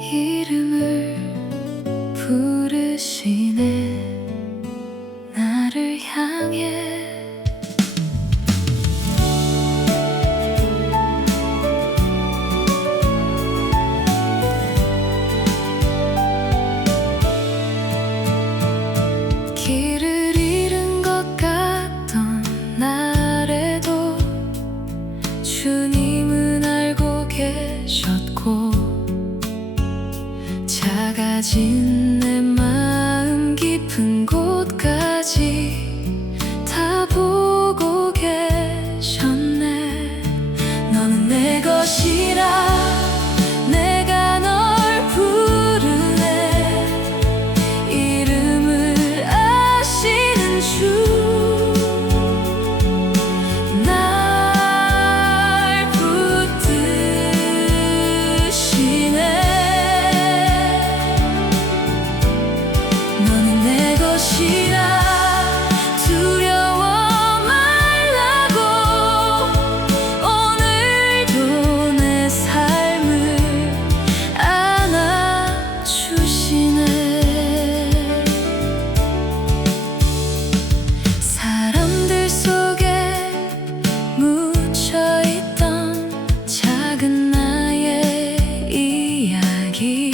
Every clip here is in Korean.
이름을 부르시네 나를 향해 길을 잃은 것 같던 날에도 주님은 알고 계셨고 작아진 내 마음 깊은 곳까지 다 보고 계셨네. 너는 내 것이라 내가 널 부르네. 이름을 아시는 주 날 붙드시네. 너는 내 것이라 두려워 말라고 오늘도 내 삶을 안아주시네. 사람들 속에 묻혀있던 작은 나의 이야기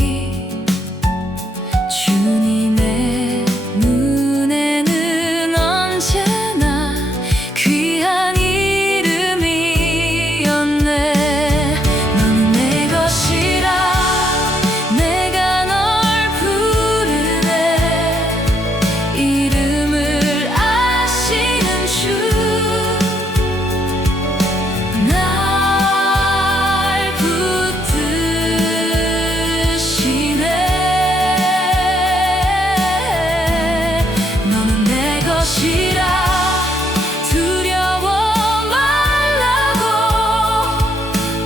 주님의 눈에는 언제나 귀한 이름이었네. 너는 내 것이라 내가 널 부르네. 이름을 아시는 주 날 붙드시네. 너는 내 것이라 두려워 말라고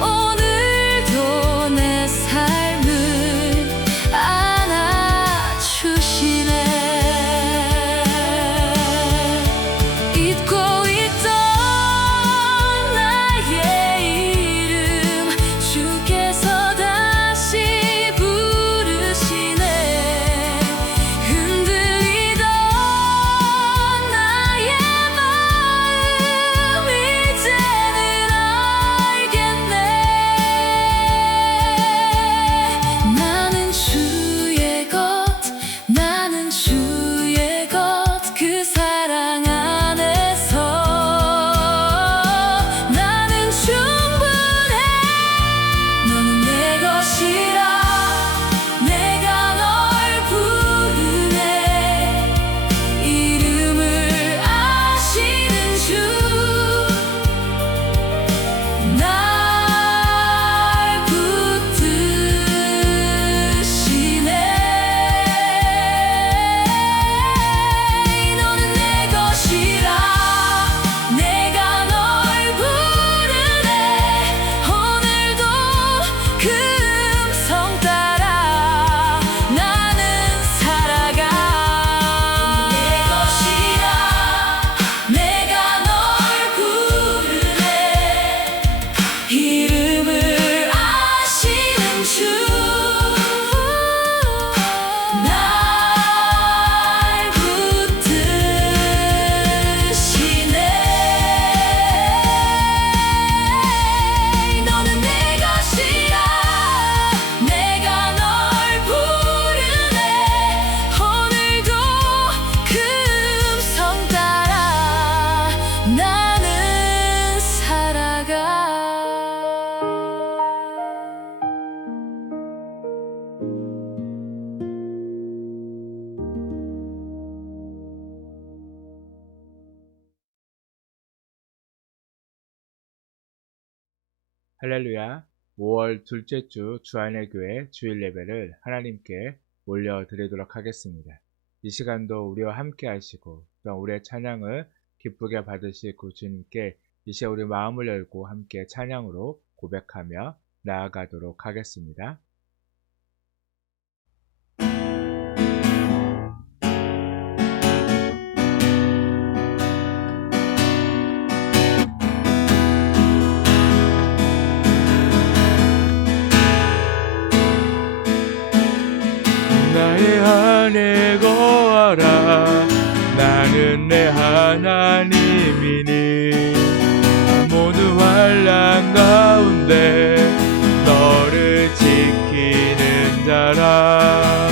오늘도 내 삶을 안아주시네. 잊고 있던 나의 이름 주께서 다시 부르시네. 흔들리던 나의 마음 이제는 알겠네. 나는 주의 것 나는 주의 것 그 사랑 안에서 나는 충분해. 너는 내 것이라 내가 널 부르네. 이름을 아시는 주 날 붙드시네. 너는 내 것이라 내가 널 부르네. 오늘도 그 음성 따라 나는 살아가. 내 것이라 내가 널 부르네. 이름을 아시는 주 날 붙드시네. 너는 내 것이라 내가 널 부르네. 오늘도 그 음성 따라 나는 살아가. 할렐루야. 5월 둘째 주 주안의 교회 주일 예배를 하나님께 올려드리도록 하겠습니다. 이 시간도 우리와 함께 하시고 또 우리의 찬양을 기쁘게 받으실 그 주님께 이제 우리 마음을 열고 함께 찬양으로 고백하며 나아가도록 하겠습니다. 안에 거하라. 나는 내 하나님이니 모든 환난 가운데 너를 지키는 자라.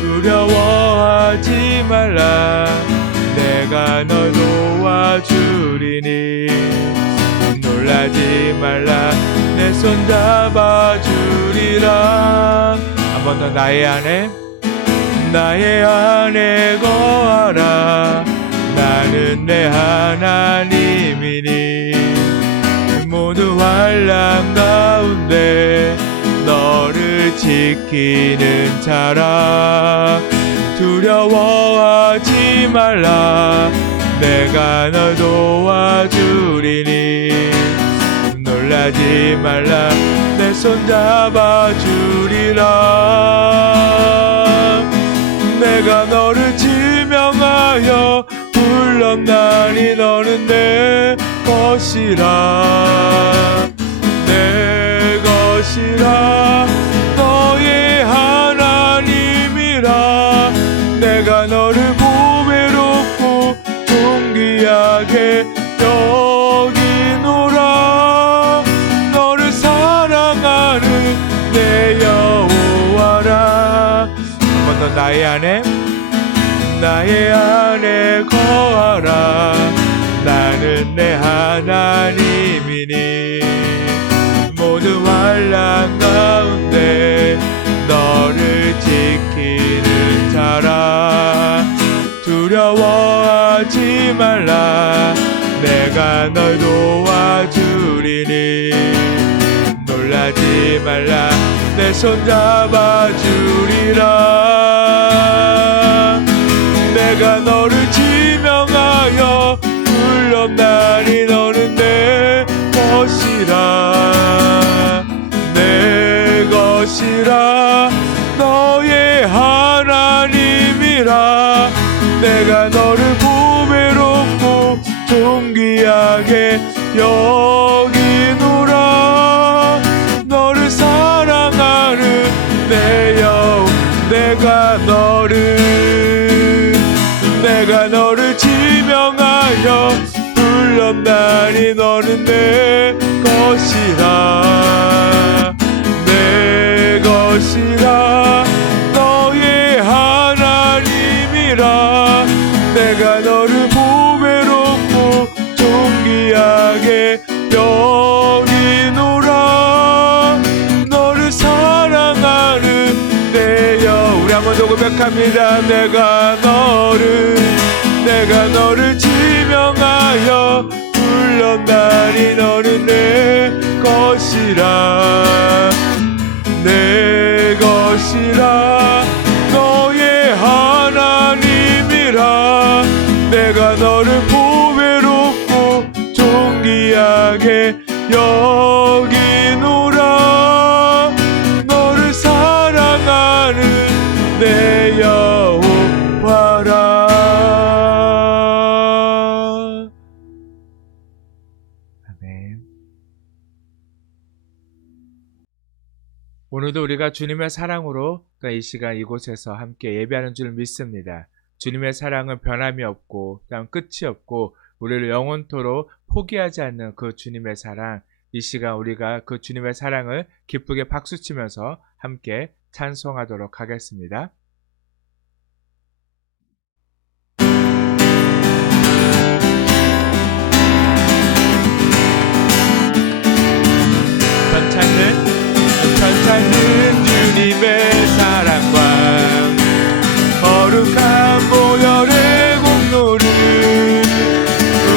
두려워하지 말라. 내가 널 도와주리니 놀라지 말라. 내 손 잡아주리라. 한 번 더. 나의 안에 거하라. 나는 내 하나님이니 모든 환난 가운데 너를 지키는 자라. 두려워하지 말라. 내가 널 도와주리니 놀라지 말라. 내 손 잡아주리라. 내가 너를 지명하여 불렀나니 너는 내 것이라. 내 것이라. 너의 하나님이라. 내가 너를 보배롭고 존귀하게 여기노라. 너를 사랑하는 내 여호와라. 한 번 더. 나의 안에 거하라. 나는 내 하나님이니 모든 환난 가운데 너를 지키는 자라. 두려워하지 말라. 내가 널 도와주리니 놀라지 말라. 내 손 잡아주리라. 내가 너를 지명하여 불렀나니 너는 내 것이라. 내 것이라. 너의 하나님이라. 내가 너를 보배롭고 존귀하게 여기노라. 너를 사랑하는 내 여호. 내가 너를 지명하여 불렀나니 너는 내 것이라. 내 것이라. 너의 하나님이라. 내가 너를 보배롭고 존귀하게 여기노라. 너를 사랑하는 내 여호. 우리 한번 더 고백합니다. 내가 너를 지명하여 불렀나니 너는 내 것이라. 내 것이라. 너의 하나님이라. 내가 너를 보배롭고 존귀하게 여기노라. 너를 사랑하는 내 여호와라. 아멘. 오늘도 우리가 주님의 사랑으로 이 시간 이곳에서 함께 예배하는 줄 믿습니다. 주님의 사랑은 변함이 없고 끝이 없고 우리를 영원토록 포기하지 않는 그 주님의 사랑, 이 시간 우리가 그 주님의 사랑을 기쁘게 박수치면서 함께 찬송하도록 하겠습니다. 편찮는 주님의 사랑과 거룩한 보혈의 공로를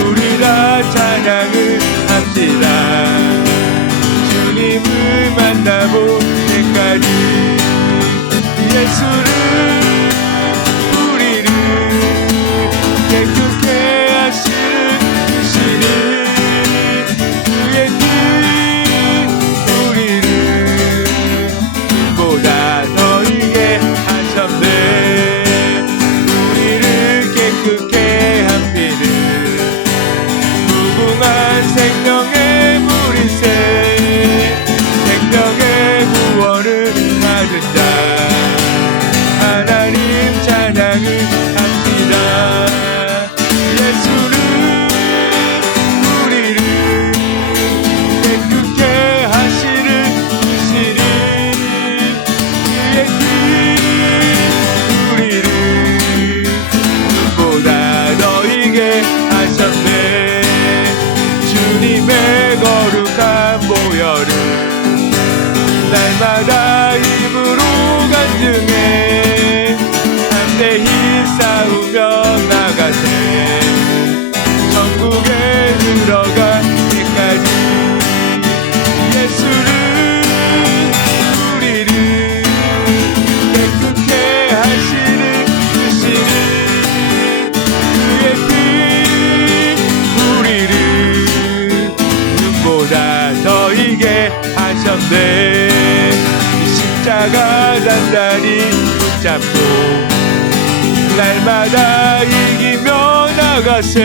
우리 다 찬양을 합시다. 주님을 만나볼 때까지 예수를 우리를 깨끗게 하시는 그의 피 우리를 빛보다 너희게 하셨네. 우리를 깨끗게 한 피는 무궁한 생명의 물이세. 생명의 구원을 받은 자 날마다 힘으로 간증해 담대히 싸우며 나가세 천국에 들어갈 때까지 예수는 우리를 깨끗게 하시는 주시는 그의 피 우리를 눈보다 너희게 하셨네 이 십자가 단단히 붙잡고 날마다 이기며 나가세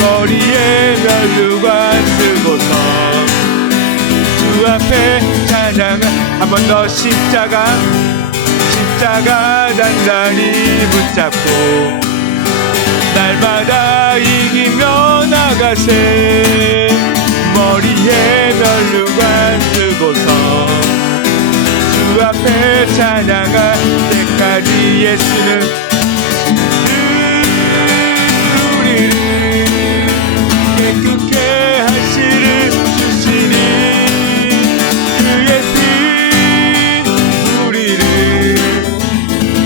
머리에 면류관 쓰고서 주 앞에 찬양을 한 번 더 십자가 단단히 붙잡고 날마다 이기며 나가세 머리에 면류관 쓰고서 주 앞에 찬양할 때까지 예수는 우리를 깨끗게 하시는 주시니 그의 피 우리를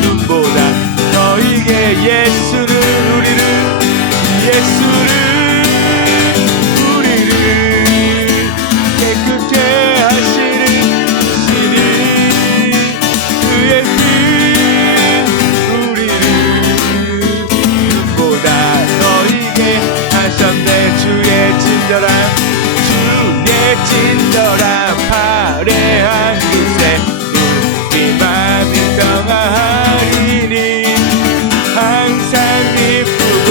눈보다 너희게 예수는 우리를 깨끗게 하시는 주시니 그의 피 우리를 눈보다 너희게 하셨네 주의 친절한 팔에 한 그새 우리 맘이 평안하리니 항상 기쁘고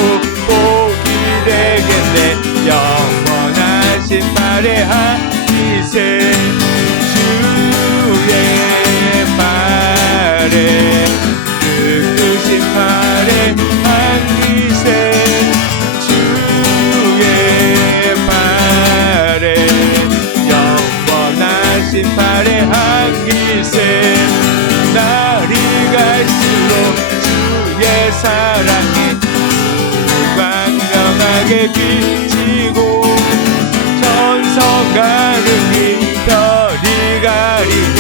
복이 되겠네 영원하신 팔에 한 기세 주의 팔에 그 팔에 한 기세 주의 팔에 영원하신 팔에 한 기세 날이 갈수록 주의 사랑이 광명하게 비치고 천성과 능히 별이 가리니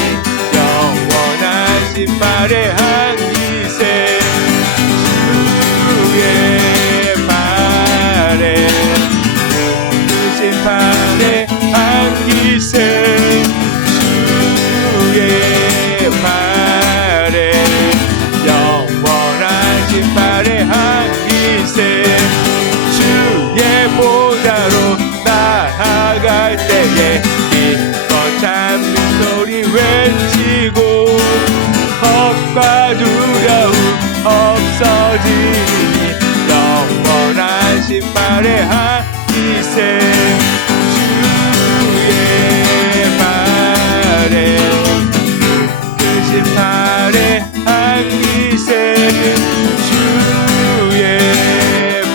영원하신 팔에 한 기세 주의 팔에 크신 팔에 한 기세 주의 팔에 영원하신 팔에 한 기세 주의 보좌로 나아갈 때에 기뻐 찬미 소리 외치고 겁과 두려움 없어지니 영원하신 팔에 한 기세 주의 팔에 크신 팔에 한 기세 주의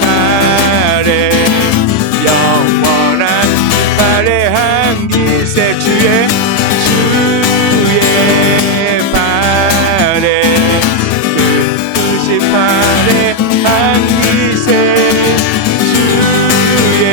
팔에 영원한 팔에 한 기세 주의 팔에 크신 팔에 한 기세 주의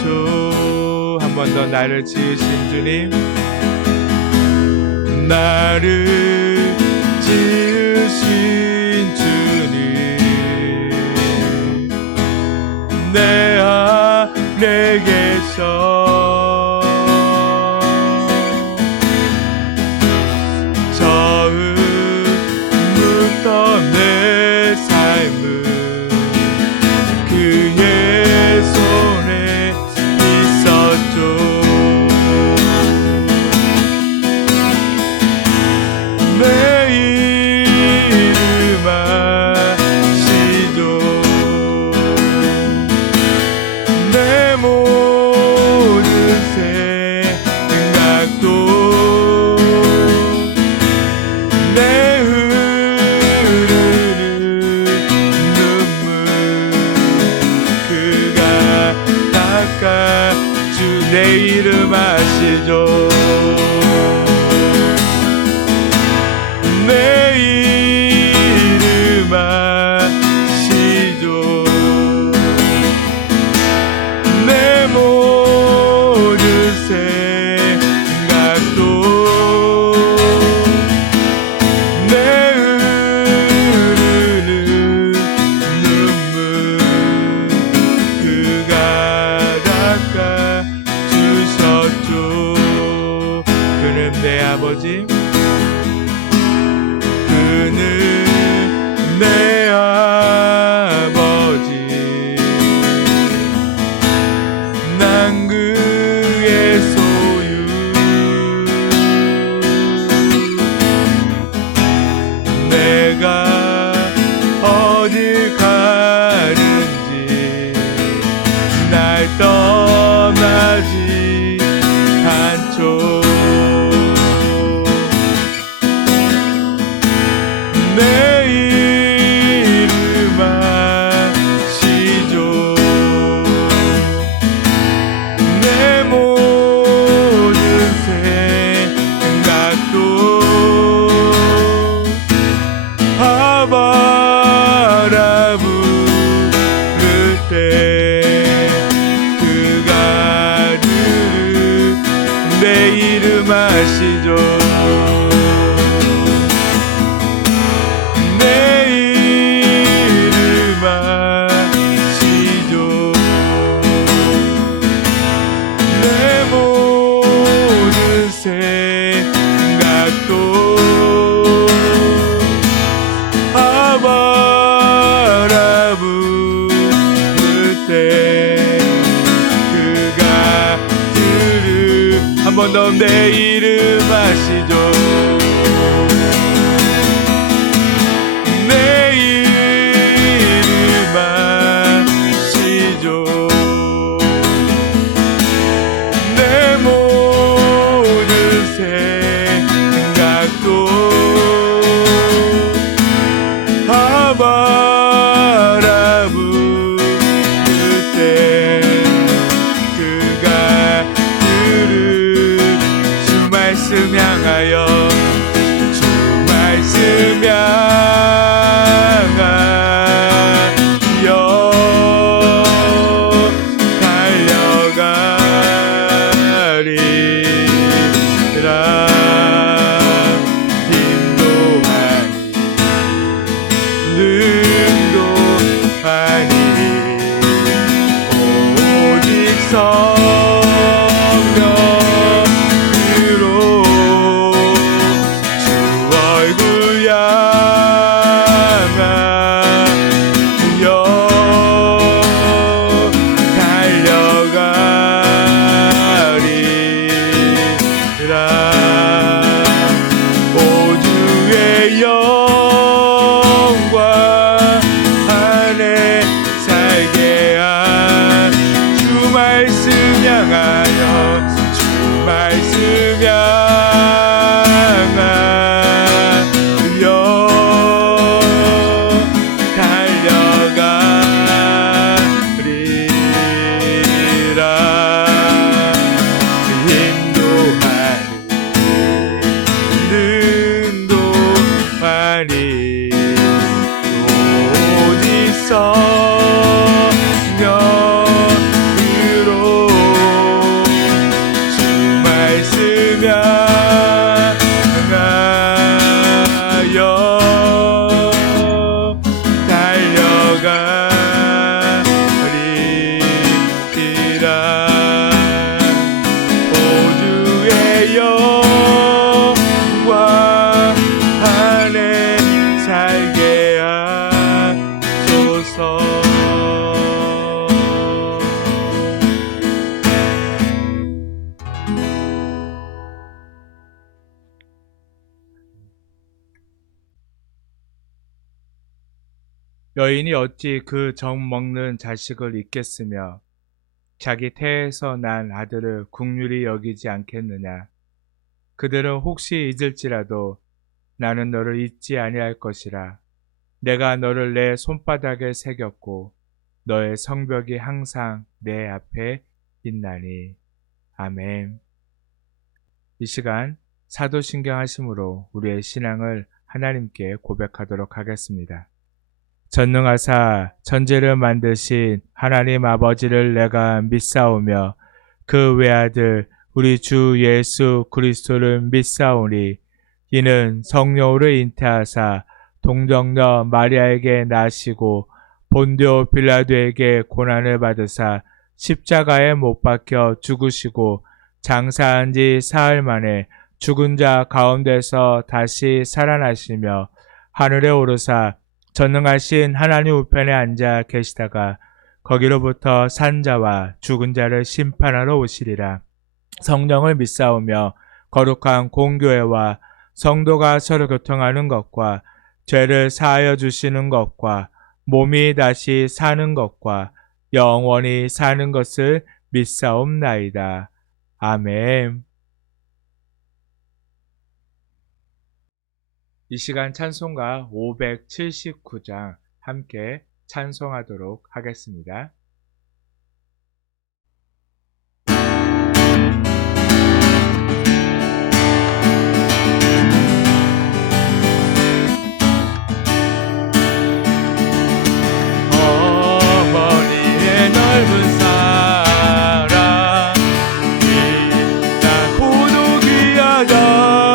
주 한 번 더 나를 지으신 주님 나를 지으신 주님 내 안에 계셔 처음부터 내 삶은 그의 손에 있었죠 내 이름 아시죠 내 모든 생각도 내 흐르는 눈물 그가 닦아주 내 이름 아시죠 내 이름 아시죠 내 모든 생각도 내 흐르는 눈물 그가 닦아주셨죠 그는 내 아버지 그는 내 아버지 난 그의 소유 내가 어딜 가는지 날 떠나지 않죠 내 이름 아시죠 내 모든 생각도 바바라 부를 때 그가 들을 내 이름 아시죠 내 이름 아시죠 내 모든 생각도 아바라 부를 때 그가 들을 한 번 더 내 이름 아시죠 내 이름 아시죠 내 모든 생각도 바바라 부를 때 그가 들을 주 말씀 향하여 주 말씀 향하여 달려가리라 힘도하니 능도하니 오직 성령으로 주 얼굴 향하여 달려가리라 오주의 영광 안에 살게 한 주 말씀 향하여 주 말씀 향하여 달려가리라 힘도하니 능도하니 오직 성령으로 여인이 어찌 그 정 먹는 자식을 잊겠으며 자기 태에서 난 아들을 긍휼히 여기지 않겠느냐. 그들은 혹시 잊을지라도 나는 너를 잊지 아니할 것이라. 내가 너를 내 손바닥에 새겼고 너의 성벽이 항상 내 앞에 있나니. 아멘. 이 시간 사도신경 하심으로 우리의 신앙을 하나님께 고백하도록 하겠습니다. 전능하사 천지를 만드신 하나님 아버지를 내가 믿사오며 그 외아들 우리 주 예수 그리스도를 믿사오니 이는 성령으로 잉태하사 동정녀 마리아에게 나시고 본디오 빌라도에게 고난을 받으사 십자가에 못 박혀 죽으시고 장사한 지 사흘 만에 죽은 자 가운데서 다시 살아나시며 하늘에 오르사 전능하신 하나님 우편에 앉아 계시다가 거기로부터 산자와 죽은 자를 심판하러 오시리라. 성령을 믿사오며 거룩한 공교회와 성도가 서로 교통하는 것과 죄를 사하여 주시는 것과 몸이 다시 사는 것과 영원히 사는 것을 믿사옵나이다. 아멘. 이 시간 찬송가 579장 함께 찬송하도록 하겠습니다. 어머니의 넓은 사랑 나 고독이 하다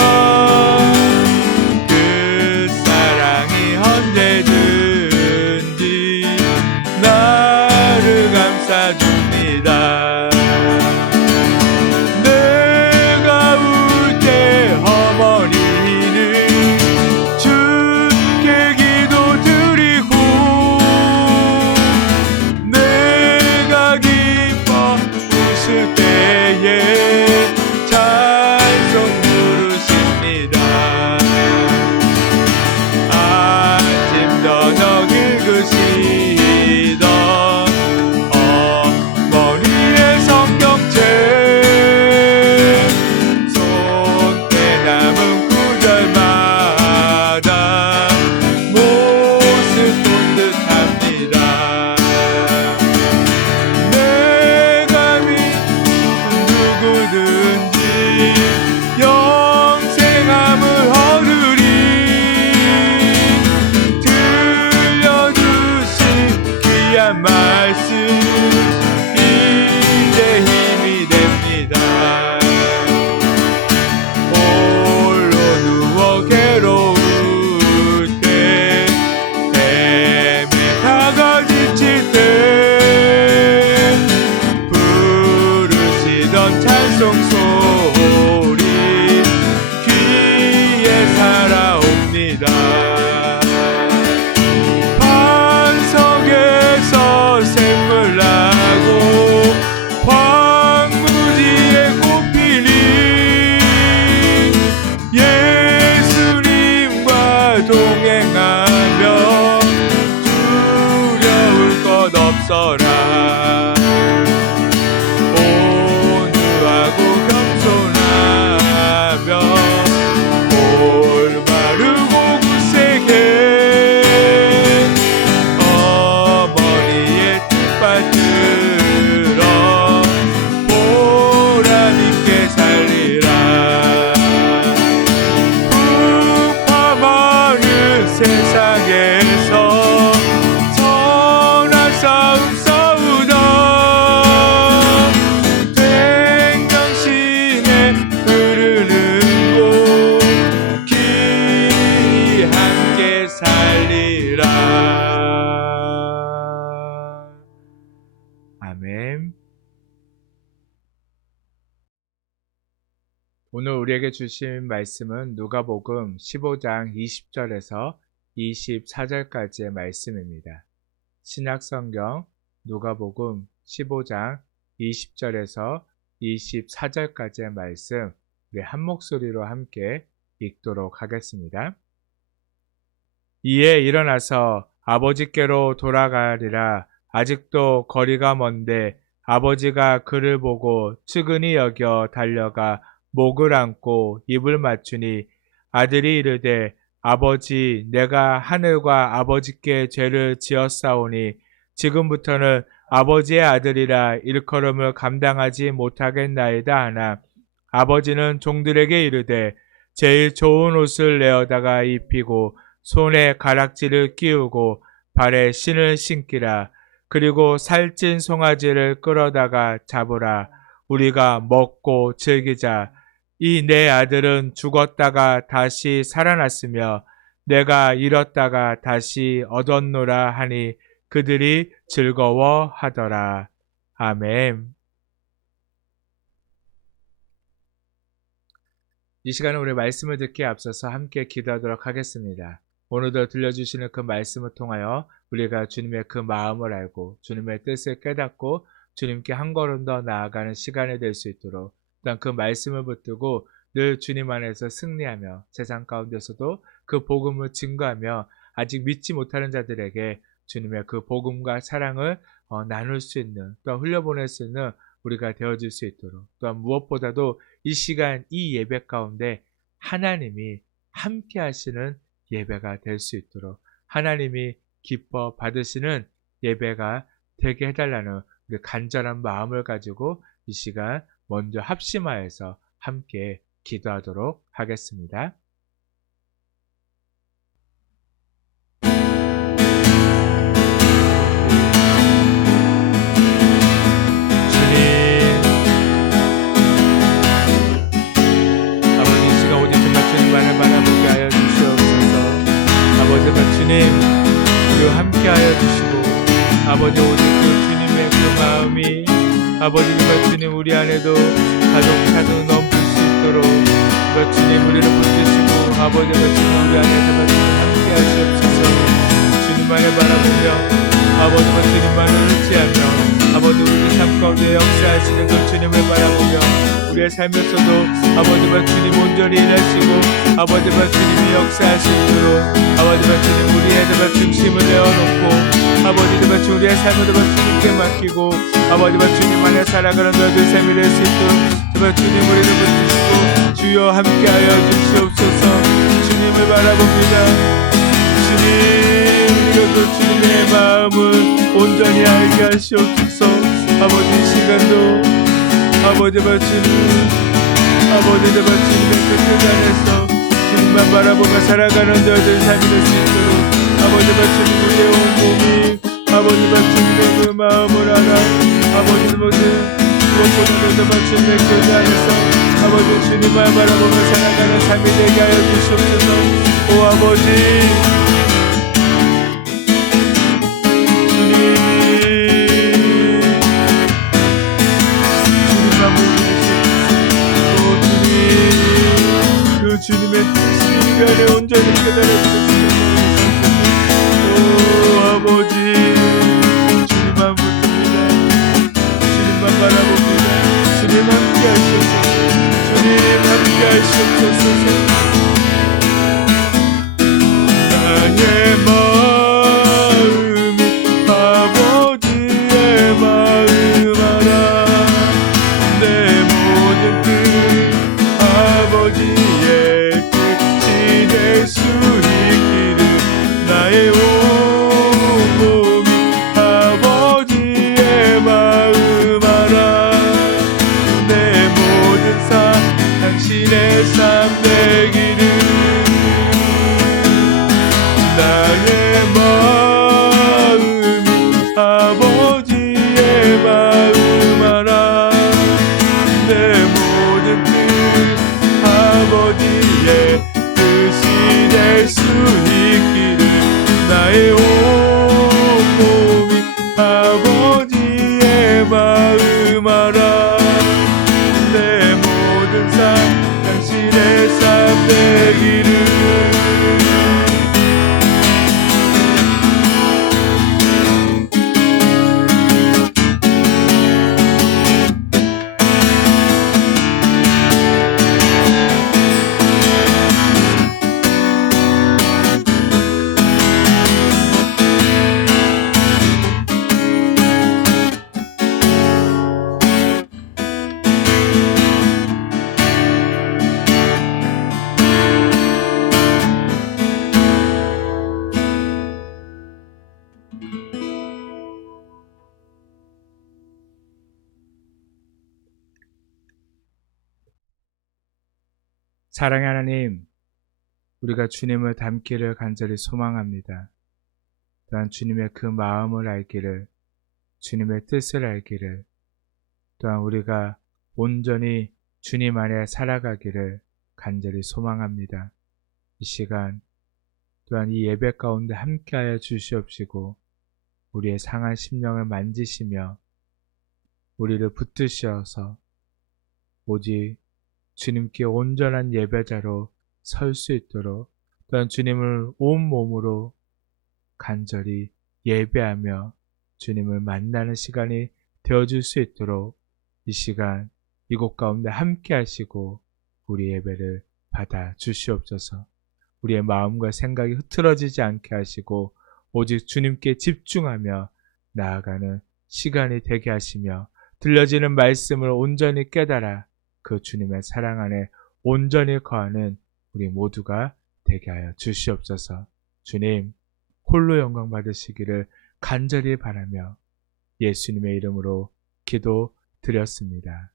내가 울 때 어머니는 주께 기도드리고 내가 기뻐 웃을 때에 찬송 부르십니다. 아침 저녁 읽으시던 반석에서 샘물 나고 황무지에 꽃피니 예수님과 동행하며 두려울 것 없어라. 온유하고 겸손하며 올바르고 굳세게 어머니의 뜻받들어 보람있게 살리라. 풍파많은 세상에서 선한 싸움 싸우다 생명신에 흐르는 곳 길이 함께 살리라. 아멘. 오늘 우리에게 주신 말씀은 누가복음 15장 20절에서 24절까지의 말씀입니다. 신약성경 누가복음 15장 20절에서 24절까지의 말씀 우리 한 목소리로 함께 읽도록 하겠습니다. 이에 일어나서 아버지께로 돌아가리라. 아직도 거리가 먼데 아버지가 그를 보고 측은히 여겨 달려가 목을 안고 입을 맞추니 아들이 이르되 아버지 내가 하늘과 아버지께 죄를 지었사오니 지금부터는 아버지의 아들이라 일컬음을 감당하지 못하겠나이다 하나 아버지는 종들에게 이르되 제일 좋은 옷을 내어다가 입히고 손에 가락지를 끼우고 발에 신을 신기라. 그리고 살찐 송아지를 끌어다가 잡으라. 우리가 먹고 즐기자. 이 내 아들은 죽었다가 다시 살아났으며 내가 잃었다가 다시 얻었노라 하니 그들이 즐거워하더라. 아멘. 이 시간에 우리 말씀을 듣기에 앞서서 함께 기도하도록 하겠습니다. 오늘도 들려주시는 그 말씀을 통하여 우리가 주님의 그 마음을 알고 주님의 뜻을 깨닫고 주님께 한 걸음 더 나아가는 시간이 될 수 있도록 또한 그 말씀을 붙들고 늘 주님 안에서 승리하며 세상 가운데서도 그 복음을 증거하며 아직 믿지 못하는 자들에게 주님의 그 복음과 사랑을 나눌 수 있는 또 흘려보낼 수 있는 우리가 되어질 수 있도록 또한 무엇보다도 이 시간 이 예배 가운데 하나님이 함께 하시는 예배가 될 수 있도록 하나님이 기뻐 받으시는 예배가 되게 해달라는 우리 간절한 마음을 가지고 이 시간 먼저 합심하여서 함께 기도하도록 하겠습니다. 함께하여 주시고 아버지 오직 그 주님의 그 마음이 아버지가 주님 우리 안에도 가득 넘칠 수 있도록 주님 우리를 붙드시고 아버지가 주님 우리 안에도 함께 하시옵소서. 주님만을 바라보며 아버지가 주님만을 의지하며 아버지 우리 삶 가운데 역사하시는 그 주님을 바라보며 우리의 삶에서도 아버지가 주님 온전히 일하시고 아버지가 주님이 역사하시도록 아버지가 주님 우리의 중심을 내어놓고 아버지가 주님 우리의 삶을 주님께 맡기고 아버지가 주님 안에 살아가는 너희들 삶이 될 수 있도록 제발 주님 우리를 붙드시고 주여 함께하여 주시옵소서. 주님을 바라봅니다. 주님 우리가 주님의 마음을 온전히 알게 하시옵소서. 아버지 이 시간도 아버지가 주님 아버지가 주님의 그 뜻 안에서 주님만 바라보며 살아가는 저희들 삶이 될 수 있도록 아버지가 주님 우리의 온몸이 아버지가 주님의 그 마음을 알아 아버지는 모든 무엇보다도 주님의 뜻 안에서 아버지 주님만 바라보며 살아가는 삶이 되게 하여 주시옵소서. 오 아버지 주님의 뜻이 우리 안에 온전히 깨달아주시옵소서. 오 아버지 주님만 붙듭니다. 주님만 바라봅니다. 주님 함께 하시옵소서. 주님 함께 하시옵소서. 나의 마음이 아버지의 마음 알아. 내 모든 뜻 아버지의 수 있기를 나의 온몸이 아버지의 마음 알아. 내 모든 삶 당신의 삶 되기를 사랑의 하나님, 우리가 주님을 닮기를 간절히 소망합니다. 또한 주님의 그 마음을 알기를, 주님의 뜻을 알기를, 또한 우리가 온전히 주님 안에 살아가기를 간절히 소망합니다. 이 시간 또한 이 예배 가운데 함께하여 주시옵시고 우리의 상한 심령을 만지시며 우리를 붙드셔서 오직 주님께 온전한 예배자로 설 수 있도록, 또한 주님을 온 몸으로 간절히 예배하며 주님을 만나는 시간이 되어줄 수 있도록 이 시간 이곳 가운데 함께 하시고 우리 예배를 받아 주시옵소서. 우리의 마음과 생각이 흐트러지지 않게 하시고 오직 주님께 집중하며 나아가는 시간이 되게 하시며 들려지는 말씀을 온전히 깨달아 그 주님의 사랑 안에 온전히 거하는 우리 모두가 되게 하여 주시옵소서. 주님, 홀로 영광 받으시기를 간절히 바라며 예수님의 이름으로 기도드렸습니다.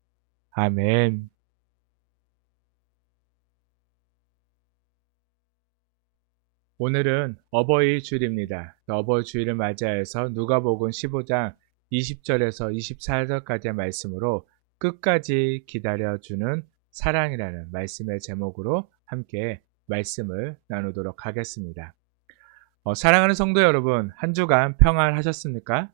아멘. 오늘은 어버이 주일입니다. 어버이 주일을 맞이해서 누가복음 15장 20절에서 24절까지의 말씀으로 끝까지 기다려주는 사랑이라는 말씀의 제목으로 함께 말씀을 나누도록 하겠습니다. 사랑하는 성도 여러분, 한 주간 평안하셨습니까?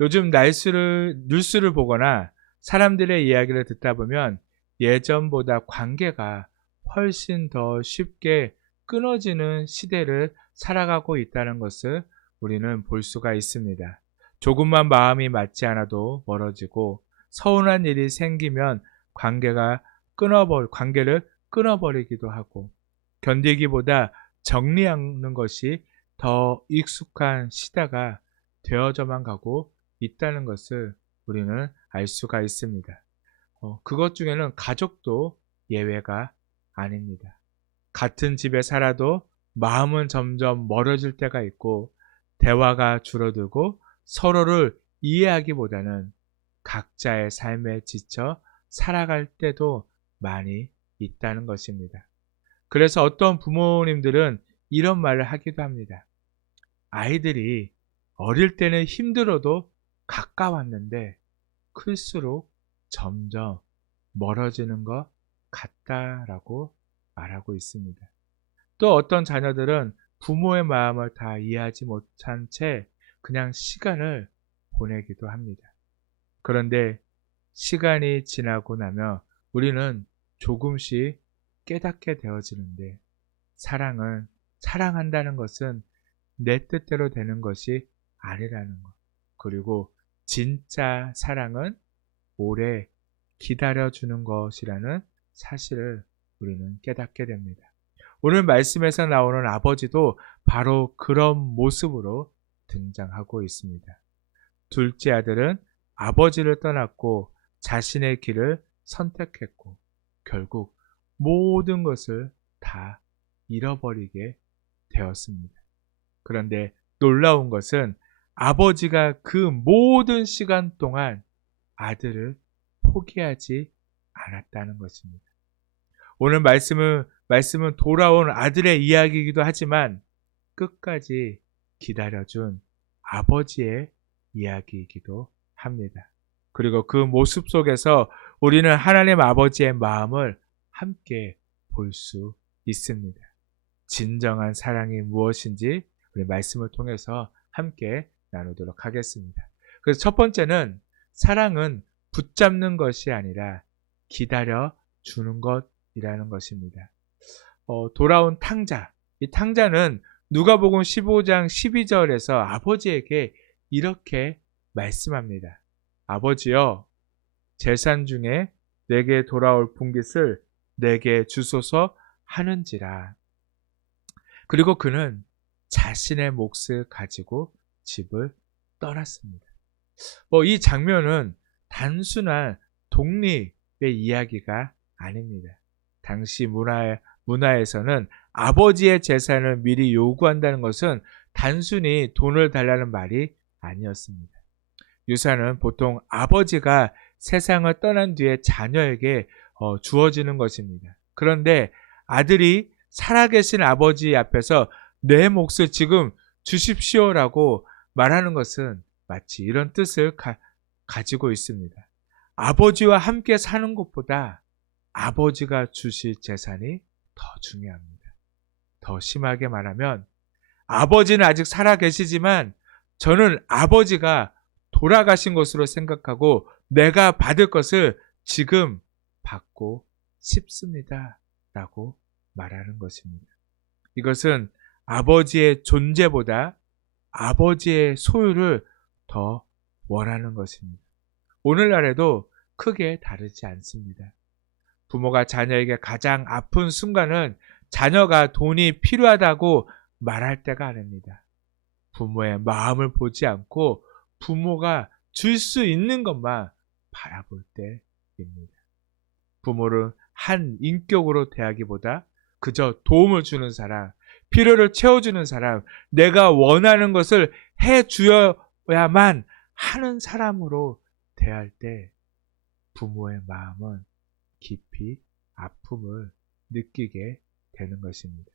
요즘 뉴스를 보거나 사람들의 이야기를 듣다 보면 예전보다 관계가 훨씬 더 쉽게 끊어지는 시대를 살아가고 있다는 것을 우리는 볼 수가 있습니다. 조금만 마음이 맞지 않아도 멀어지고 서운한 일이 생기면 관계를 끊어버리기도 하고 견디기보다 정리하는 것이 더 익숙한 시대가 되어져만 가고 있다는 것을 우리는 알 수가 있습니다. 그것 중에는 가족도 예외가 아닙니다. 같은 집에 살아도 마음은 점점 멀어질 때가 있고 대화가 줄어들고 서로를 이해하기보다는 각자의 삶에 지쳐 살아갈 때도 많이 있다는 것입니다. 그래서 어떤 부모님들은 이런 말을 하기도 합니다. 아이들이 어릴 때는 힘들어도 가까웠는데 클수록 점점 멀어지는 것 같다라고 말하고 있습니다. 또 어떤 자녀들은 부모의 마음을 다 이해하지 못한 채 그냥 시간을 보내기도 합니다. 그런데 시간이 지나고 나면 우리는 조금씩 깨닫게 되어지는데 사랑한다는 것은 내 뜻대로 되는 것이 아니라는 것. 그리고 진짜 사랑은 오래 기다려주는 것이라는 사실을 우리는 깨닫게 됩니다. 오늘 말씀에서 나오는 아버지도 바로 그런 모습으로 등장하고 있습니다. 둘째 아들은 아버지를 떠났고 자신의 길을 선택했고 결국 모든 것을 다 잃어버리게 되었습니다. 그런데 놀라운 것은 아버지가 그 모든 시간 동안 아들을 포기하지 않았다는 것입니다. 오늘 말씀은 돌아온 아들의 이야기이기도 하지만 끝까지 기다려준 아버지의 이야기이기도 합니다. 그리고 그 모습 속에서 우리는 하나님 아버지의 마음을 함께 볼 수 있습니다. 진정한 사랑이 무엇인지 우리 말씀을 통해서 함께 나누도록 하겠습니다. 그래서 첫 번째는 사랑은 붙잡는 것이 아니라 기다려 주는 것이라는 것입니다. 돌아온 탕자. 이 탕자는 누가복음 15장 12절에서 아버지에게 이렇게 말씀합니다. 아버지여, 재산 중에 내게 돌아올 분깃을 내게 주소서 하는지라. 그리고 그는 자신의 몫을 가지고 집을 떠났습니다. 이 장면은 단순한 독립의 이야기가 아닙니다. 당시 문화에서는 아버지의 재산을 미리 요구한다는 것은 단순히 돈을 달라는 말이 아니었습니다. 유산은 보통 아버지가 세상을 떠난 뒤에 자녀에게 주어지는 것입니다. 그런데 아들이 살아계신 아버지 앞에서 내 몫을 지금 주십시오라고 말하는 것은 마치 이런 뜻을 가지고 있습니다. 아버지와 함께 사는 것보다 아버지가 주실 재산이 더 중요합니다. 더 심하게 말하면 아버지는 아직 살아계시지만 저는 아버지가 돌아가신 것으로 생각하고 내가 받을 것을 지금 받고 싶습니다. 라고 말하는 것입니다. 이것은 아버지의 존재보다 아버지의 소유를 더 원하는 것입니다. 오늘날에도 크게 다르지 않습니다. 부모가 자녀에게 가장 아픈 순간은 자녀가 돈이 필요하다고 말할 때가 아닙니다. 부모의 마음을 보지 않고 부모가 줄 수 있는 것만 바라볼 때입니다. 부모를 한 인격으로 대하기보다 그저 도움을 주는 사람, 필요를 채워주는 사람, 내가 원하는 것을 해주어야만 하는 사람으로 대할 때 부모의 마음은 깊이 아픔을 느끼게 되는 것입니다.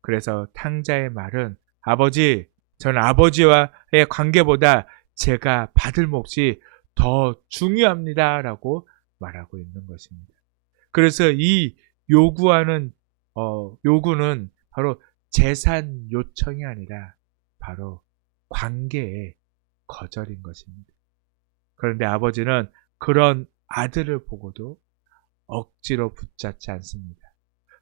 그래서 탕자의 말은 아버지, 전 아버지와의 관계보다 제가 받을 몫이 더 중요합니다. 라고 말하고 있는 것입니다. 그래서 이 요구는 바로 재산 요청이 아니라 바로 관계의 거절인 것입니다. 그런데 아버지는 그런 아들을 보고도 억지로 붙잡지 않습니다.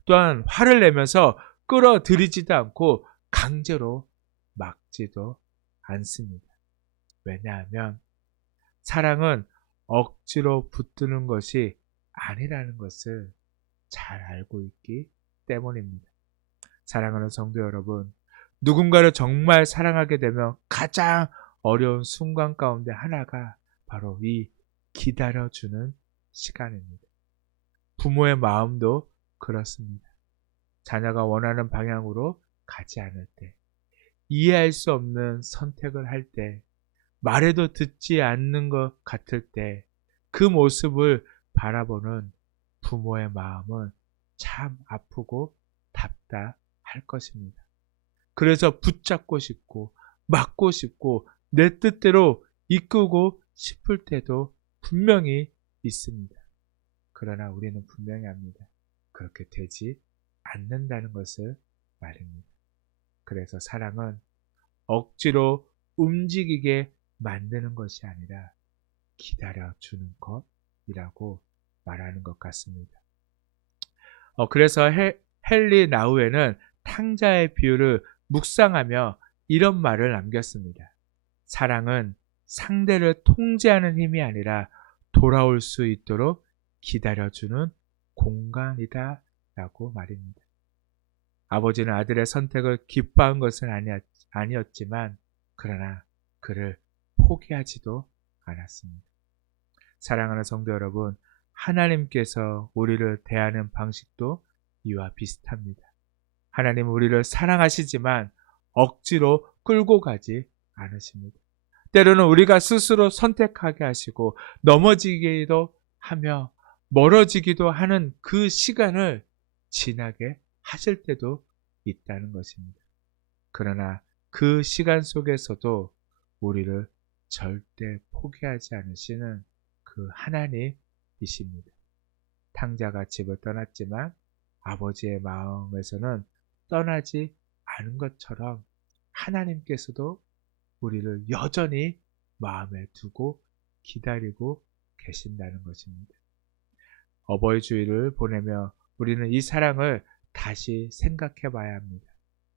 또한 화를 내면서 끌어들이지도 않고 강제로 막지도 않습니다. 왜냐하면 사랑은 억지로 붙드는 것이 아니라는 것을 잘 알고 있기 때문입니다. 사랑하는 성도 여러분, 누군가를 정말 사랑하게 되면 가장 어려운 순간 가운데 하나가 바로 이 기다려주는 시간입니다. 부모의 마음도 그렇습니다. 자녀가 원하는 방향으로 가지 않을 때, 이해할 수 없는 선택을 할 때, 말해도 듣지 않는 것 같을 때, 그 모습을 바라보는 부모의 마음은 참 아프고 답답할 것입니다. 그래서 붙잡고 싶고, 막고 싶고, 내 뜻대로 이끌고 싶을 때도 분명히 있습니다. 그러나 우리는 분명히 압니다. 그렇게 되지 않는다는 것을 말입니다. 그래서 사랑은 억지로 움직이게 만드는 것이 아니라 기다려주는 것이라고 말하는 것 같습니다. 그래서 헨리 나우에는 탕자의 비유를 묵상하며 이런 말을 남겼습니다. 사랑은 상대를 통제하는 힘이 아니라 돌아올 수 있도록 기다려주는 공간이다 라고 말입니다. 아버지는 아들의 선택을 기뻐한 것은 아니었지만 그러나 그를 포기하지도 않았습니다. 사랑하는 성도 여러분, 하나님께서 우리를 대하는 방식도 이와 비슷합니다. 하나님은 우리를 사랑하시지만 억지로 끌고 가지 않으십니다. 때로는 우리가 스스로 선택하게 하시고 넘어지기도 하며 멀어지기도 하는 그 시간을 지나게 하실 때도 있다는 것입니다. 그러나 그 시간 속에서도 우리를 절대 포기하지 않으시는 그 하나님이십니다. 탕자가 집을 떠났지만 아버지의 마음에서는 떠나지 않은 것처럼 하나님께서도 우리를 여전히 마음에 두고 기다리고 계신다는 것입니다. 어버이 주일을 보내며 우리는 이 사랑을 다시 생각해 봐야 합니다.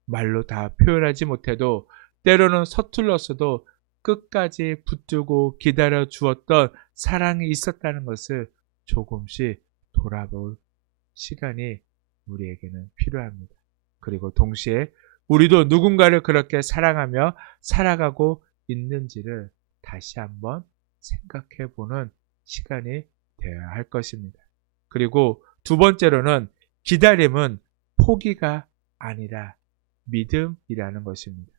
말로 다 표현하지 못해도 때로는 서툴렀어도 끝까지 붙들고 기다려 주었던 사랑이 있었다는 것을 조금씩 돌아볼 시간이 우리에게는 필요합니다. 그리고 동시에 우리도 누군가를 그렇게 사랑하며 살아가고 있는지를 다시 한번 생각해 보는 시간이 되어야 할 것입니다. 그리고 두 번째로는 기다림은 포기가 아니라 믿음이라는 것입니다.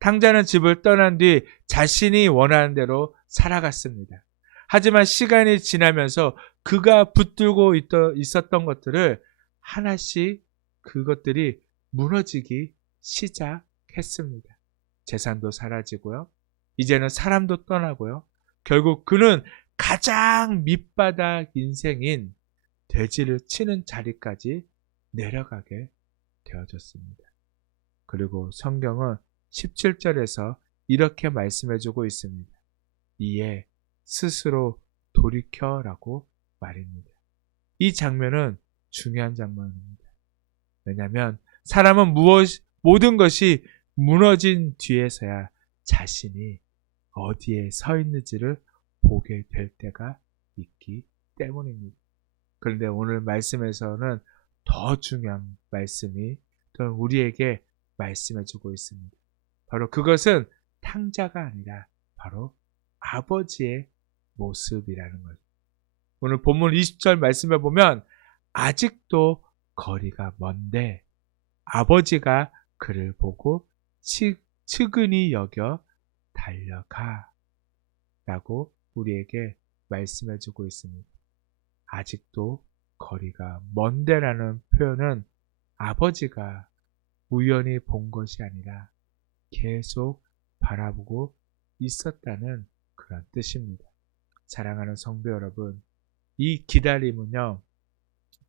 탕자는 집을 떠난 뒤 자신이 원하는 대로 살아갔습니다. 하지만 시간이 지나면서 그가 붙들고 있었던 것들을 하나씩 그것들이 무너지기 시작했습니다. 재산도 사라지고요. 이제는 사람도 떠나고요. 결국 그는 가장 밑바닥 인생인 돼지를 치는 자리까지 내려가게 되어졌습니다. 그리고 성경은 17절에서 이렇게 말씀해주고 있습니다. 이에 스스로 돌이켜라고 말입니다. 이 장면은 중요한 장면입니다. 왜냐하면 사람은 모든 것이 무너진 뒤에서야 자신이 어디에 서 있는지를 보게 될 때가 있기 때문입니다. 그런데 오늘 말씀에서는 더 중요한 말씀이 또 우리에게 말씀해주고 있습니다. 바로 그것은 탕자가 아니라 바로 아버지의 모습이라는 거죠. 오늘 본문 20절 말씀에 보면 아직도 거리가 먼데 아버지가 그를 보고 측은히 여겨 달려가 라고 우리에게 말씀해주고 있습니다. 아직도 거리가 먼데라는 표현은 아버지가 우연히 본 것이 아니라 계속 바라보고 있었다는 그런 뜻입니다. 사랑하는 성도 여러분, 이 기다림은요,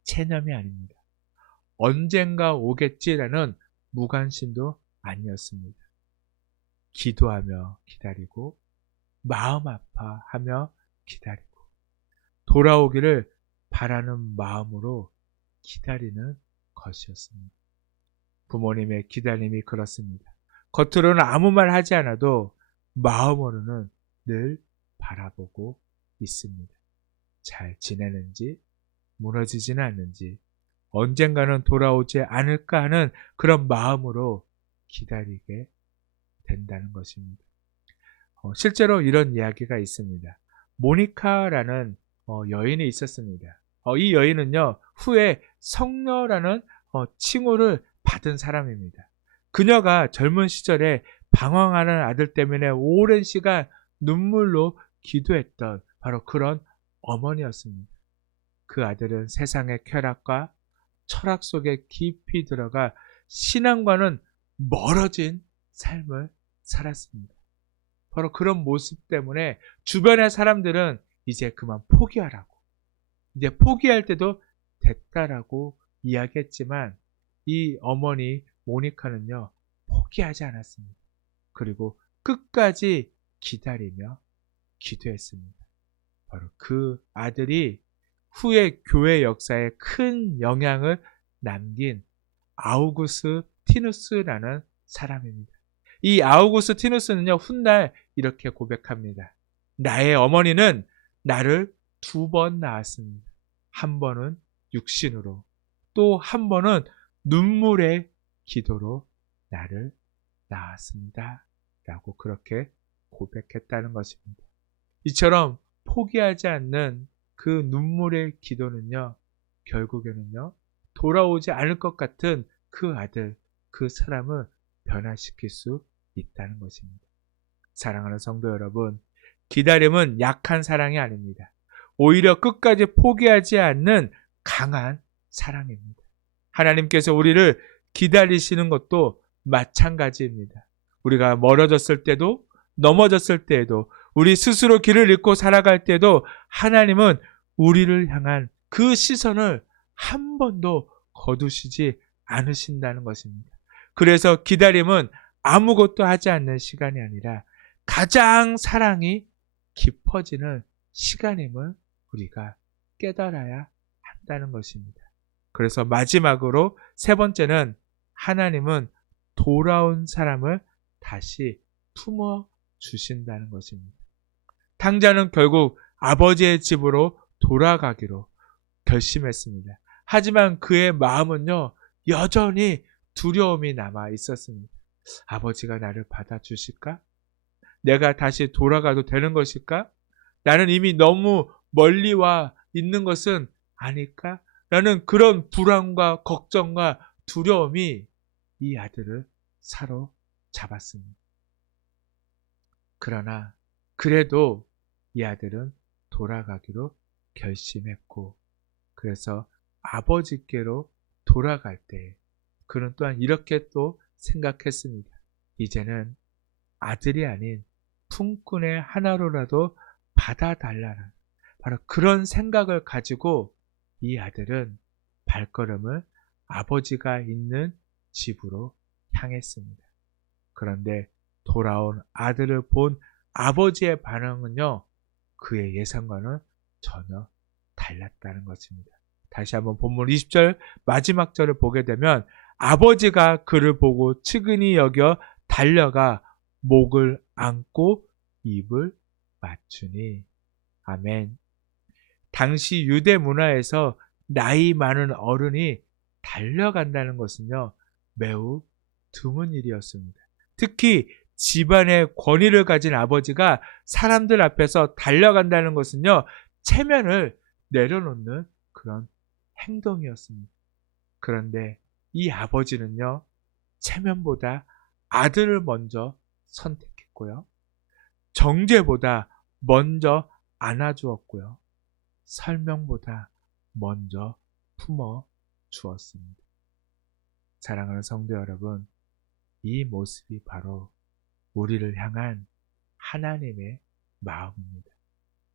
체념이 아닙니다. 언젠가 오겠지라는 무관심도 아니었습니다. 기도하며 기다리고 마음 아파하며 기다리고 돌아오기를 바라는 마음으로 기다리는 것이었습니다. 부모님의 기다림이 그렇습니다. 겉으로는 아무 말 하지 않아도 마음으로는 늘 바라보고 있습니다. 잘 지내는지, 무너지지는 않는지, 언젠가는 돌아오지 않을까 하는 그런 마음으로 기다리게 된다는 것입니다. 실제로 이런 이야기가 있습니다. 모니카라는 여인이 있었습니다. 이 여인은요, 후에 성녀라는 칭호를 받은 사람입니다. 그녀가 젊은 시절에 방황하는 아들 때문에 오랜 시간 눈물로 기도했던 바로 그런 어머니였습니다. 그 아들은 세상의 쾌락과 철학 속에 깊이 들어가 신앙과는 멀어진 삶을 살았습니다. 바로 그런 모습 때문에 주변의 사람들은 이제 그만 포기하라고, 이제 포기할 때도 됐다라고 이야기했지만 이 어머니 모니카는요, 포기하지 않았습니다. 그리고 끝까지 기다리며 기도했습니다. 바로 그 아들이 후에 교회 역사에 큰 영향을 남긴 아우구스티누스라는 사람입니다. 이 아우구스티누스는요, 훗날 이렇게 고백합니다. 나의 어머니는 나를 2번 낳았습니다. 한 번은 육신으로, 또 한 번은 눈물의 기도로 나를 낳았습니다. 라고 그렇게 고백했다는 것입니다. 이처럼 포기하지 않는 그 눈물의 기도는요, 결국에는요, 돌아오지 않을 것 같은 그 아들, 그 사람을 변화시킬 수 있다는 것입니다. 사랑하는 성도 여러분, 기다림은 약한 사랑이 아닙니다. 오히려 끝까지 포기하지 않는 강한 사랑입니다. 하나님께서 우리를 기다리시는 것도 마찬가지입니다. 우리가 멀어졌을 때도, 넘어졌을 때에도, 우리 스스로 길을 잃고 살아갈 때도 하나님은 우리를 향한 그 시선을 한 번도 거두시지 않으신다는 것입니다. 그래서 기다림은 아무것도 하지 않는 시간이 아니라 가장 사랑이 깊어지는 시간임을 우리가 깨달아야 한다는 것입니다. 그래서 마지막으로 세 번째는 하나님은 돌아온 사람을 다시 품어 주신다는 것입니다. 탕자는 결국 아버지의 집으로 돌아가기로 결심했습니다. 하지만 그의 마음은요, 여전히 두려움이 남아 있었습니다. 아버지가 나를 받아주실까? 내가 다시 돌아가도 되는 것일까? 나는 이미 너무 멀리 와 있는 것은 아닐까? 라는 그런 불안과 걱정과 두려움이 이 아들을 사로잡았습니다. 그러나 그래도 이 아들은 돌아가기로 결심했고, 그래서 아버지께로 돌아갈 때 그는 또한 이렇게 또 생각했습니다. 이제는 아들이 아닌 품꾼의 하나로라도 받아달라는 바로 그런 생각을 가지고 이 아들은 발걸음을 아버지가 있는 집으로 향했습니다. 그런데 돌아온 아들을 본 아버지의 반응은요, 그의 예상과는 전혀 달랐다는 것입니다. 다시 한번 본문 20절 마지막 절을 보게 되면 아버지가 그를 보고 측은히 여겨 달려가 목을 안고 입을 맞추니. 아멘. 당시 유대 문화에서 나이 많은 어른이 달려간다는 것은요, 매우 드문 일이었습니다. 특히 집안의 권위를 가진 아버지가 사람들 앞에서 달려간다는 것은요, 체면을 내려놓는 그런 행동이었습니다. 그런데 이 아버지는요, 체면보다 아들을 먼저 선택했고요, 정죄보다 먼저 안아주었고요, 설명보다 먼저 품어 주었습니다. 사랑하는 성도 여러분, 이 모습이 바로 우리를 향한 하나님의 마음입니다.